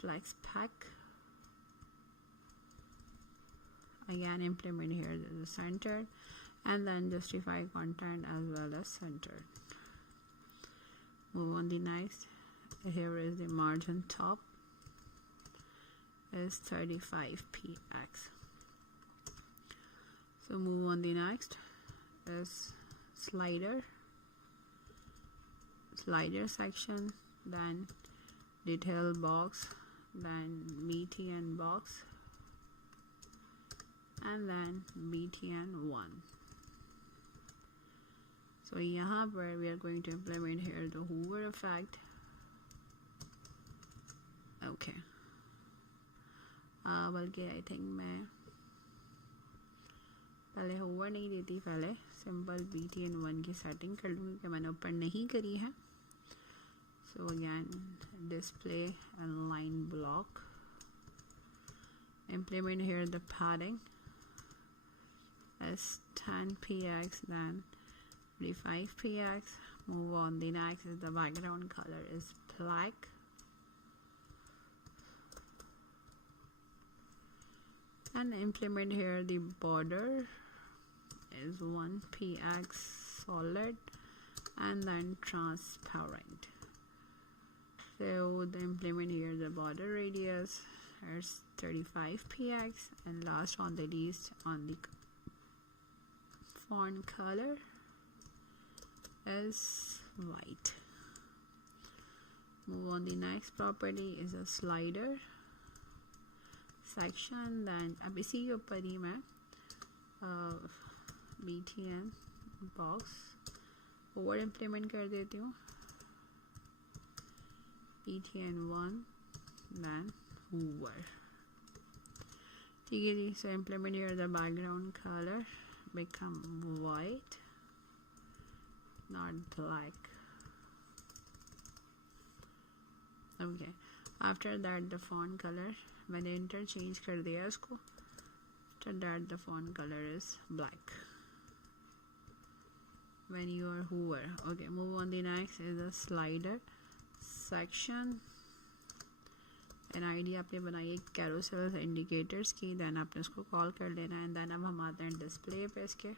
Flex pack. Again implement here the center and then justify content as well as center. Move on the next. Here is the margin top is 35 px. So move on the next is slider section, then detail box, then btn box, and then btn1. So यहाँ पर we are going to implement here the hover effect. Okay बल्कि I think मैं पहले होवर नहीं देती, पहले simple btn1 की सेटिंग कर लूँगी कि मैंने ऊपर नहीं करी है. So again, display and line block. Implement here the padding as 10px, then 35px. Move on. The next is the background color is black. And implement here the border is 1px solid and then transparent. So the implement here the border radius is 35px, and last on the list on the font color is white. Move on. The next property is a slider section. Then अब इसी के ऊपर ही मैं btn box over implement कर देती हूँ. btn1 then over. ठीक है जी. So implement here the background color become white, not black. Okay. After that the font color मैंने interchange कर दिया इसको. After that the font color is black when you are hover. Okay, move on. The next is a slider section. an ID आपने बनाई है carousel indicators की, then आपने उसको कॉल कर लेना है. then अब हम आते हैं डिस्प्ले पे इसके.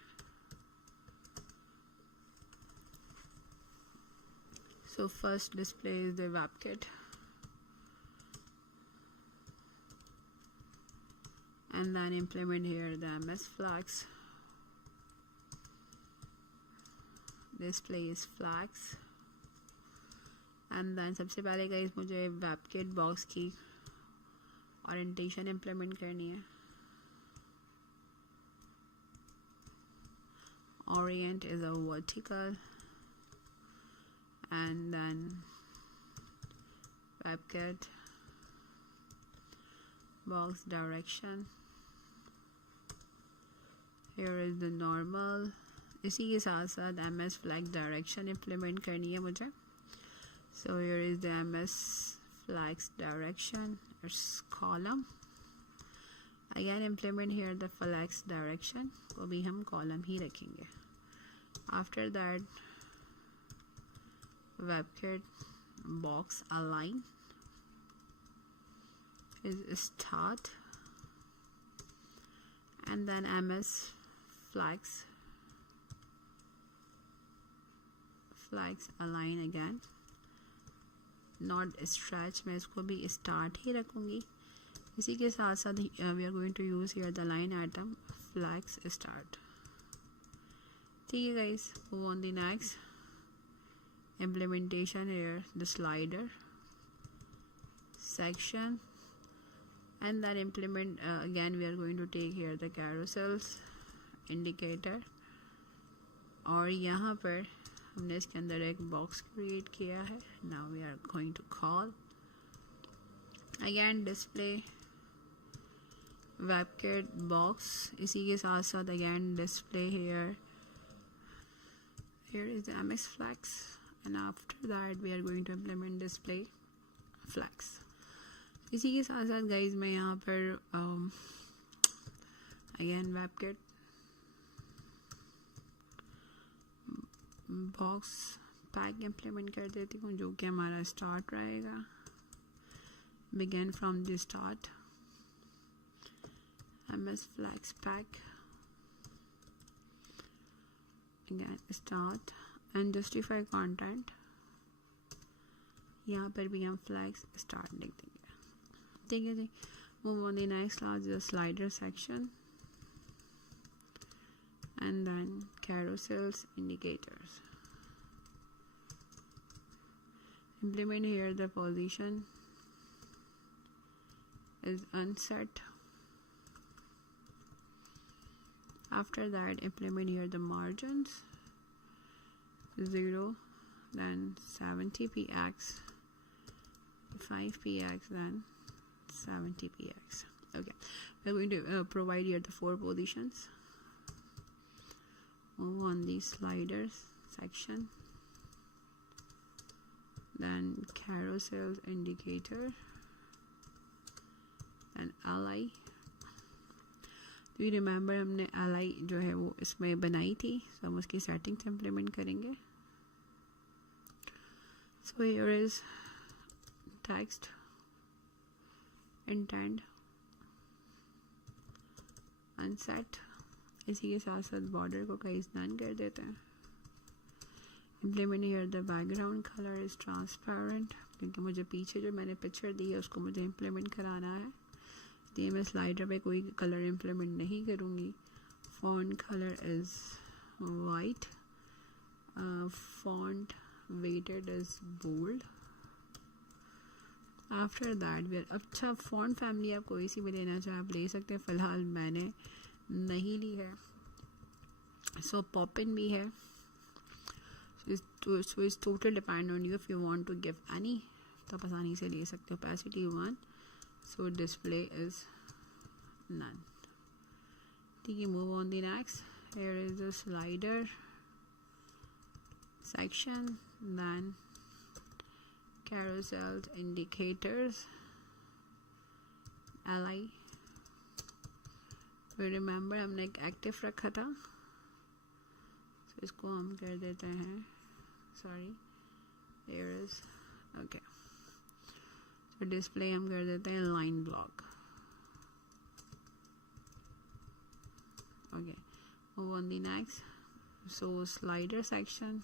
So first display is the WebKit, and then implement here the MS flags. Display is flags, and then सबसे पहले गाइस मुझे WebKit बॉक्स की ओरिएंटेशन इम्प्लीमेंट करनी है. Orient is a vertical, and then WebKit box direction. Here is the normal. इसी के साथ साथ MS flag direction इम्प्लीमेंट करनी है मुझे. So here is the MS flags direction. It's column. Again implement here the flags direction को भी हम column ही रखेंगे. After that WebKit box align is start, and then MS flags align again, not stretch. मैं इसको भी start ही रखूँगी. इसी के साथ साथ we are going to use here the line item flags start. ठीक है guys. Move on the next implementation here the slider section, and then implement again we are going to take here the carousels indicator, और यहाँ पर हमने इसके अंदर एक box create किया है. now we are going to call again display WebKit box. इसी के साथ साथ again display here is the MS flags, and after that we are going to implement display flags. इसी के साथ साथ guys मैं यहाँ पर again WebKit box pack implement कर देती हूँ, जो कि हमारा स्टार्ट रहेगा. Begin from the start MS flags pack, again start and justify content. यहाँ पर भी हम flags start लिख देंगे. ठीक है जी. Move on the next class is the slider section, and then carousels indicators. Implement here the position is unset. After that implement here the margins 0, then 70px 5px, then 70px. Okay, we're going to provide here the 4 positions. Move on the sliders section, then carousel indicator and ally. Do you remember हमने ally जो है वो इसमें बनाई थी, so हम उसकी settings implement करेंगे. So here is text, intent, unset. इसी के साथ साथ border को कहीं none कर देते हैं. Implement here the background color is transparent, क्योंकि मुझे पीछे जो मैंने पिक्चर दी है उसको मुझे implement कराना है. ये मैं स्लाइडर पे कोई कलर implement नहीं करूँगी. Font color is white. Font weighted is bold. After that we are, अच्छा font family आप कोई सी भी लेना चाहे आप ले सकते हैं. फ़िलहाल मैंने नहीं ली है. So pop-in भी है. So it's total depend on you. If you want to give any तो आप आसानी से ले सकते हो. Opacity 1. So display is none. ठीक है, move on the next. Here is the slider section, then carousels, indicators, ally. We remember हमने एक active रखा था, so इसको हम कर देते हैं. Sorry, here is okay. So display हम कर देते हैं line block. Okay, move on the next. So slider section,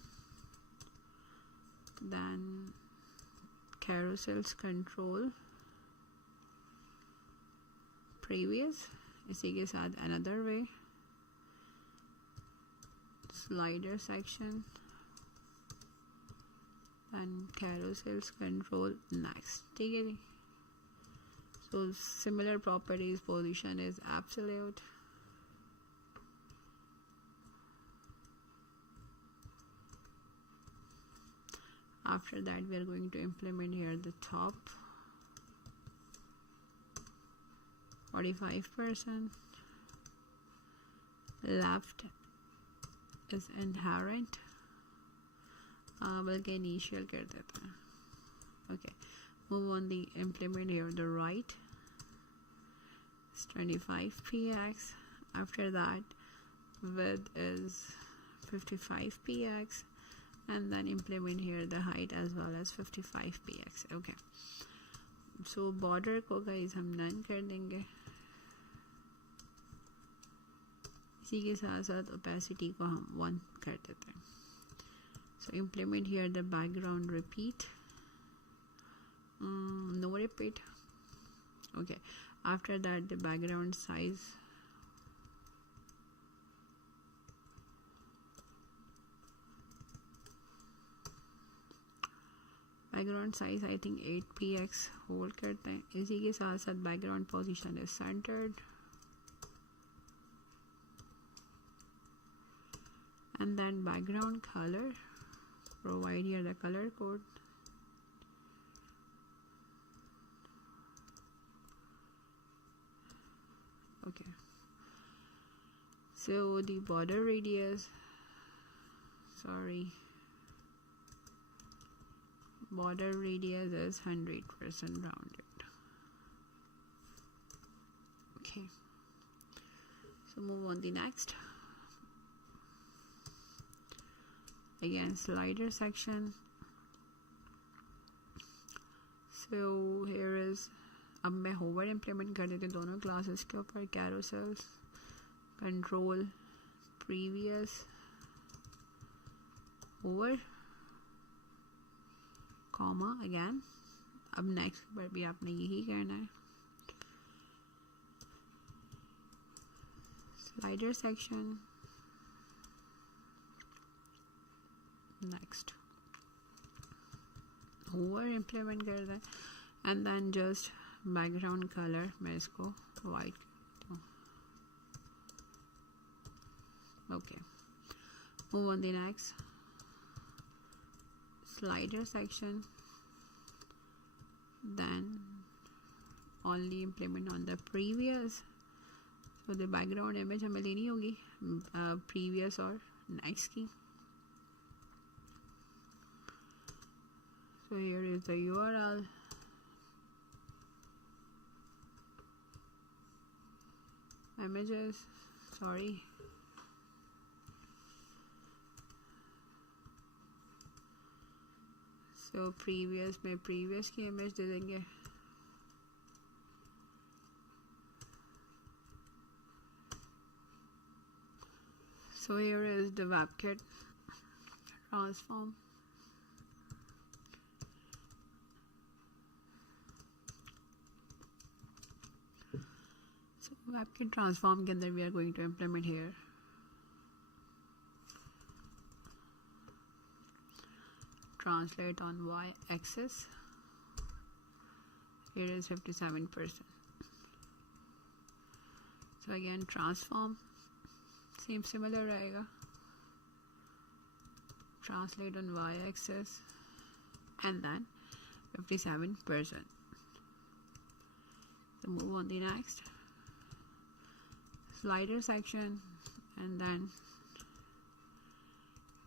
then carousels control, previous. इसी के साथ another way. Slider section and carousels control next. ठीक है जी. So similar properties. Position is absolute. After that we are going to implement here the top 45%. Left is inherent. बल्कि initial कर देते हैं. Okay, move on the implement here the right is 25px. After that width is 55px, and then implement here the height as well as 55px. Okay, so border को guys हम none कर देंगे. इसी के साथ साथ opacity को हम 1 कर देते हैं. So implement here the background repeat. No repeat. Okay, after that the background size I think 8px hold करते हैं. इसी के साथ साथ background position is centered, and then background color, provide here the color code. Okay, so the border radius, border radius is 100% rounded. Okay, so move on the next. Again slider section. So here is, अब मैं hover implement कर देती हूँ दोनों classes के ऊपर. carousels control previous hover comma again. अब next पर भी आपने यही करना है. slider section, next hover implement कर दें, and then just background color मैं इसको white करती हूँ. Okay, move on the next. slider section, then only implement on the previous. So the background image हमें लेनी होगी previous और next की. So here is the URL. Images, sorry. So previous में previous की image दे देंगे. So here is the WebKit transform. So WebKit transform के अंदर we are going to implement here translate on y-axis. Here is 57%. So again transform same similar रहेगा. Translate on y-axis and then 57%. So move on the next slider section and then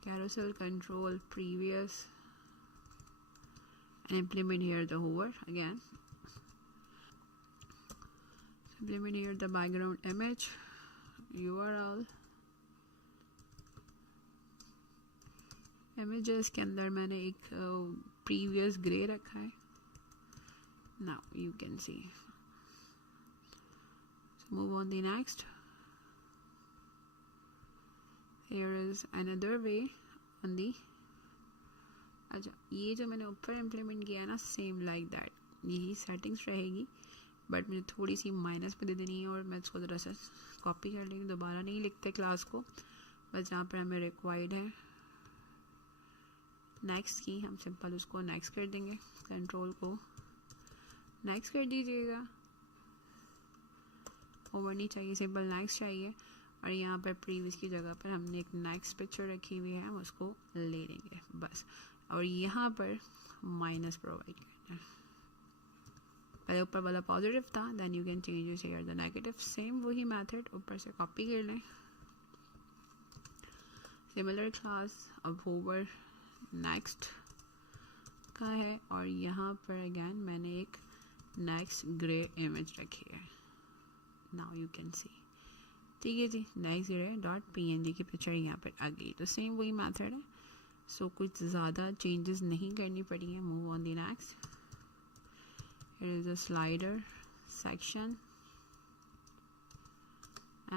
carousel control previous and implement here the hover again. Implement here the background image URL. Images के अंदर मैंने एक previous gray रखा है. Now you can see. So move on the next. Here is another way on the. अच्छा ये जो मैंने ऊपर implement किया है ना same like that यही settings रहेगी बट मुझे थोड़ी सी माइनस पे दे देनी है और मैं इसको ज़रा सा कॉपी कर लेंगे. दोबारा नहीं लिखते क्लास को बस जहाँ पर हमें रिक्वायर्ड है नेक्स्ट की हम सिंपल उसको नेक्स्ट कर देंगे. कंट्रोल को नेक्स्ट कर दीजिएगा. ओवर नहीं चाहिए सिंपल नेक्स्ट चाहिए. और यहाँ पर प्रीवियस की जगह पर हमने एक नेक्स्ट पिक्चर रखी हुई है हम उसको ले लेंगे बस. और यहाँ पर माइनस प्रोवाइड करना है. पहले ऊपर वाला पॉजिटिव था then you can change here the negative. Same वही मेथड ऊपर से कॉपी कर लें. सिमिलर क्लास अब होवर नेक्स्ट का है और यहाँ पर अगेन मैंने एक नेक्स्ट ग्रे इमेज रखी है. नाउ यू कैन सी. ठीक है जी नेक्स्ट ग्रे डॉट png की पिक्चर यहाँ पर आ गई. तो सेम वही मेथड है. सो कुछ ज़्यादा चेंजेस नहीं करनी पड़ी है. Move on the next. Here is a slider section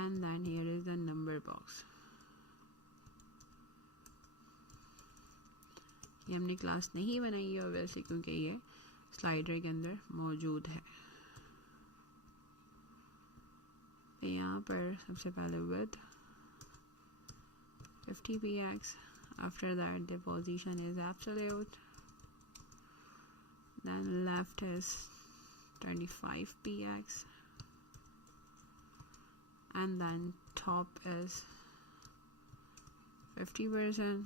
and then here is the number box. ये हमने क्लास नहीं बनाई है ऑब्वियसली क्योंकि ये स्लाइडर के अंदर मौजूद है. तो यहाँ पर सबसे पहले width 50 px. After that the position is absolute. Then left is 25 px and then top is 50%.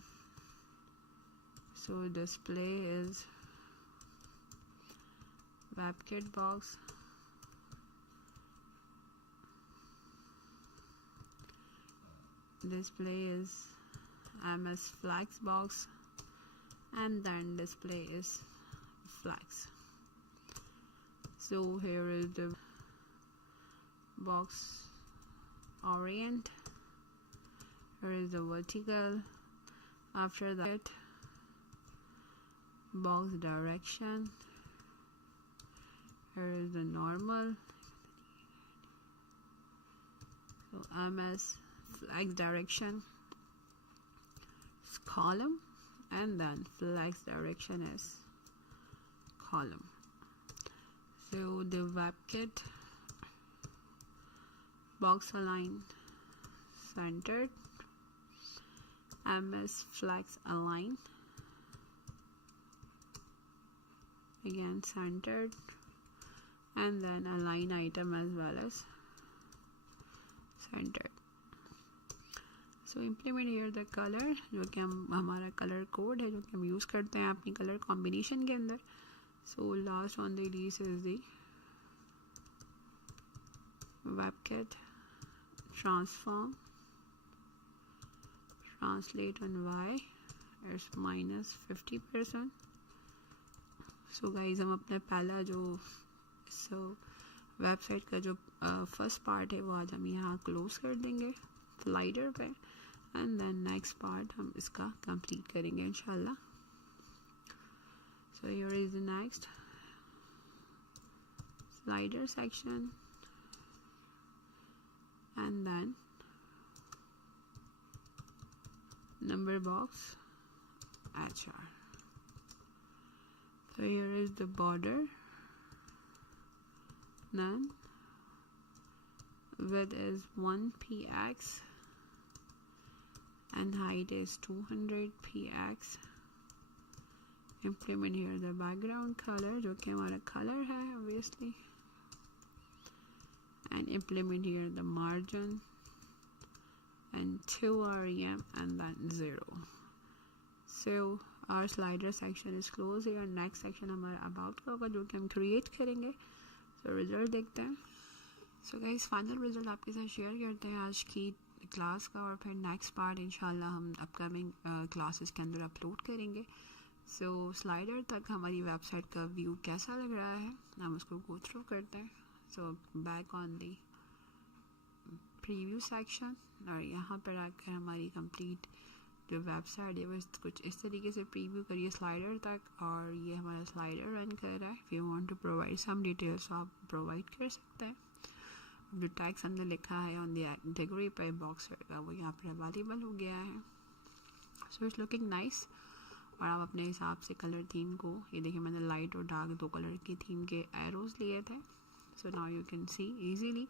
So display is WebKit box. Display is MS Flexbox and then display is flex. So here is the box orient. Here is the vertical. After that box direction. Here is the normal. So MS flex direction is column and then flex direction is column. So the WebKit box align centered. MS flex align again centered and then align item as well as centered. So implement here the color जो कि हम हमारा colour code है जो कि हम यूज़ करते हैं अपनी कलर कॉम्बिनेशन के अंदर. So last on the list is the WebKit transform translate on Y it's -50%. So guys हम अपना पहला जो इस वेबसाइट का जो फर्स्ट पार्ट है वो आज हम यहाँ क्लोज कर देंगे स्लाइडर पे एंड देन नेक्स्ट पार्ट हम इसका कंप्लीट करेंगे इंशाल्लाह. So here is the next slider section and then number box HR. So here is the border, then width is 1 px and height is 200 px. Implement here the background color जो कि हमारा color है obviously. And implement here the margin and 2 rem and then 0. So our slider section is closed here. Next section हमारा about का होगा जो कि हम create करेंगे. So result देखते हैं. So guys final result आपके साथ share करते हैं आज की क्लास का और फिर next part इंशाल्लाह हम upcoming classes के अंदर upload करेंगे. So slider तक हमारी website का view कैसा लग रहा है हम उसको go through करते हैं. So back on the preview section और यहाँ पर आकर हमारी complete जो वेबसाइट है वो कुछ इस तरीके से प्रीव्यू करिए स्लाइडर तक और ये हमारा स्लाइडर रन कर रहा है. If you want to provide some details आप प्रोवाइड कर सकते हैं. जो टैक्स अंदर लिखा है ऑन द कैटेगरी पे बॉक्स का वो यहाँ पर अवेलेबल हो गया है. So it's looking nice. और आप अपने हिसाब से कलर थीम को ये देखिए मैंने लाइट और डार्क 2 कलर की थीम के एरोज लिए थे. So now you can see easily.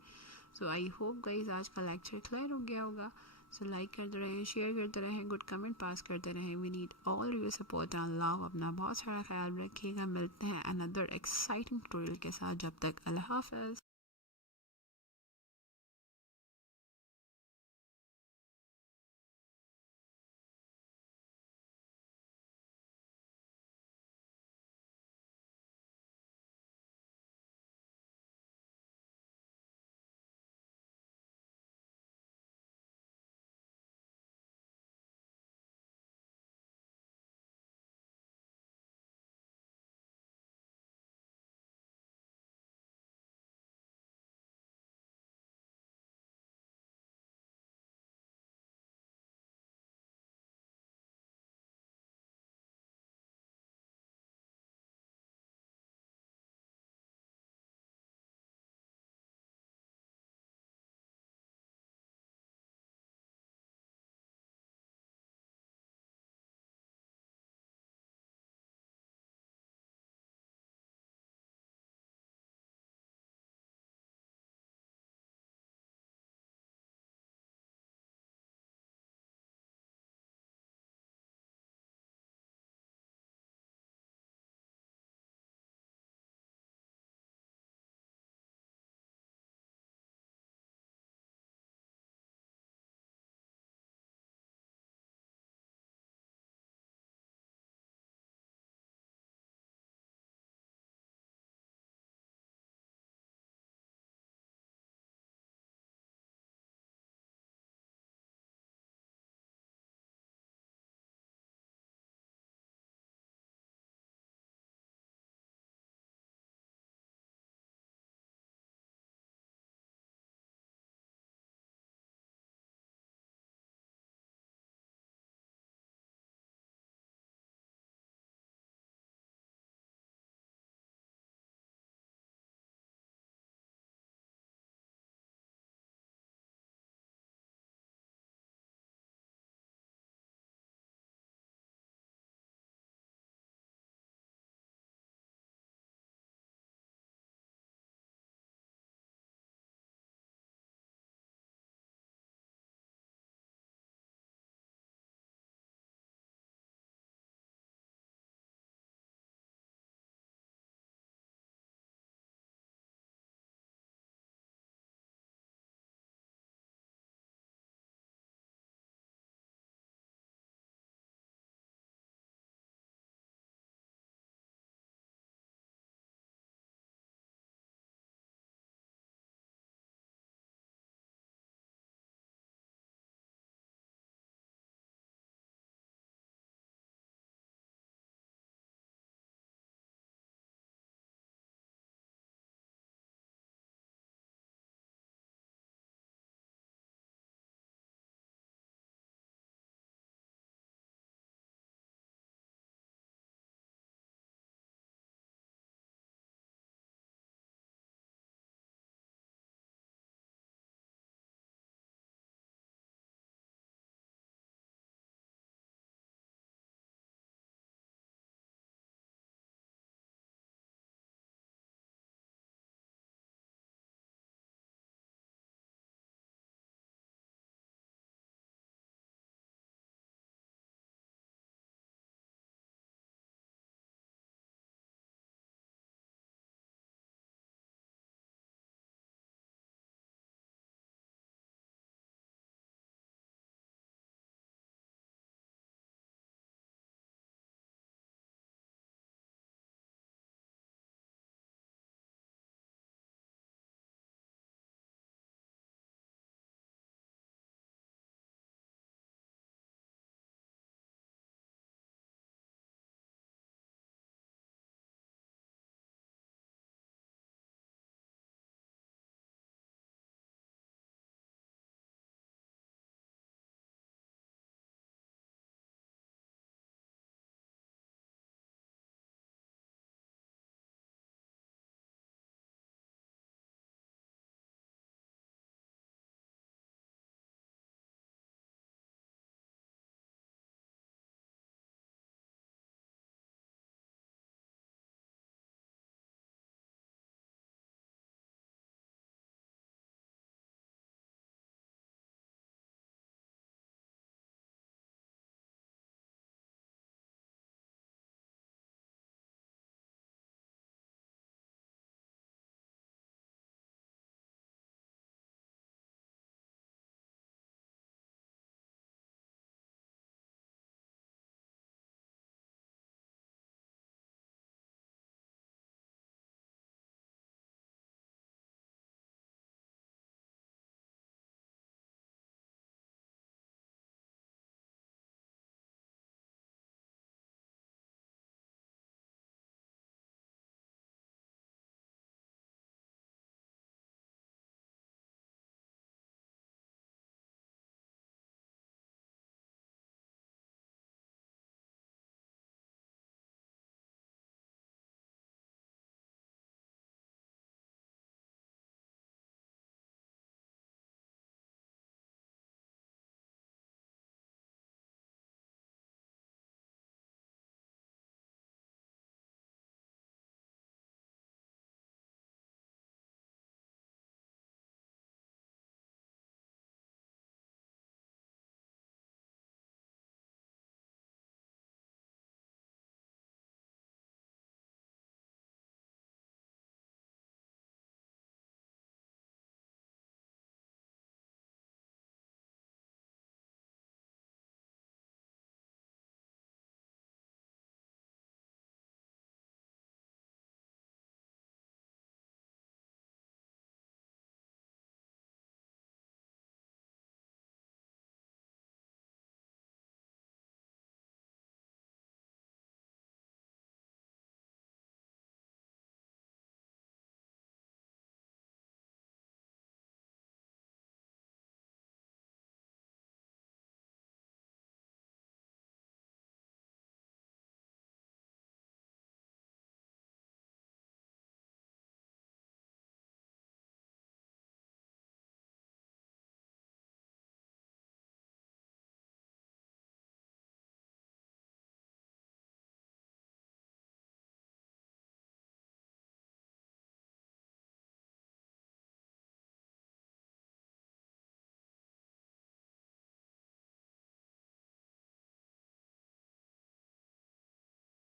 So I hope guys आज का लेक्चर क्लियर हो गया होगा. So लाइक करते रहें, शेयर करते रहें, गुड कमेंट पास करते रहें. We need all your support and love. अपना बहुत सारा ख्याल रखिएगा. मिलते हैं अनदर एक्साइटिंग ट्यूटोरियल के साथ. जब तक अल्लाह हाफ़िज़.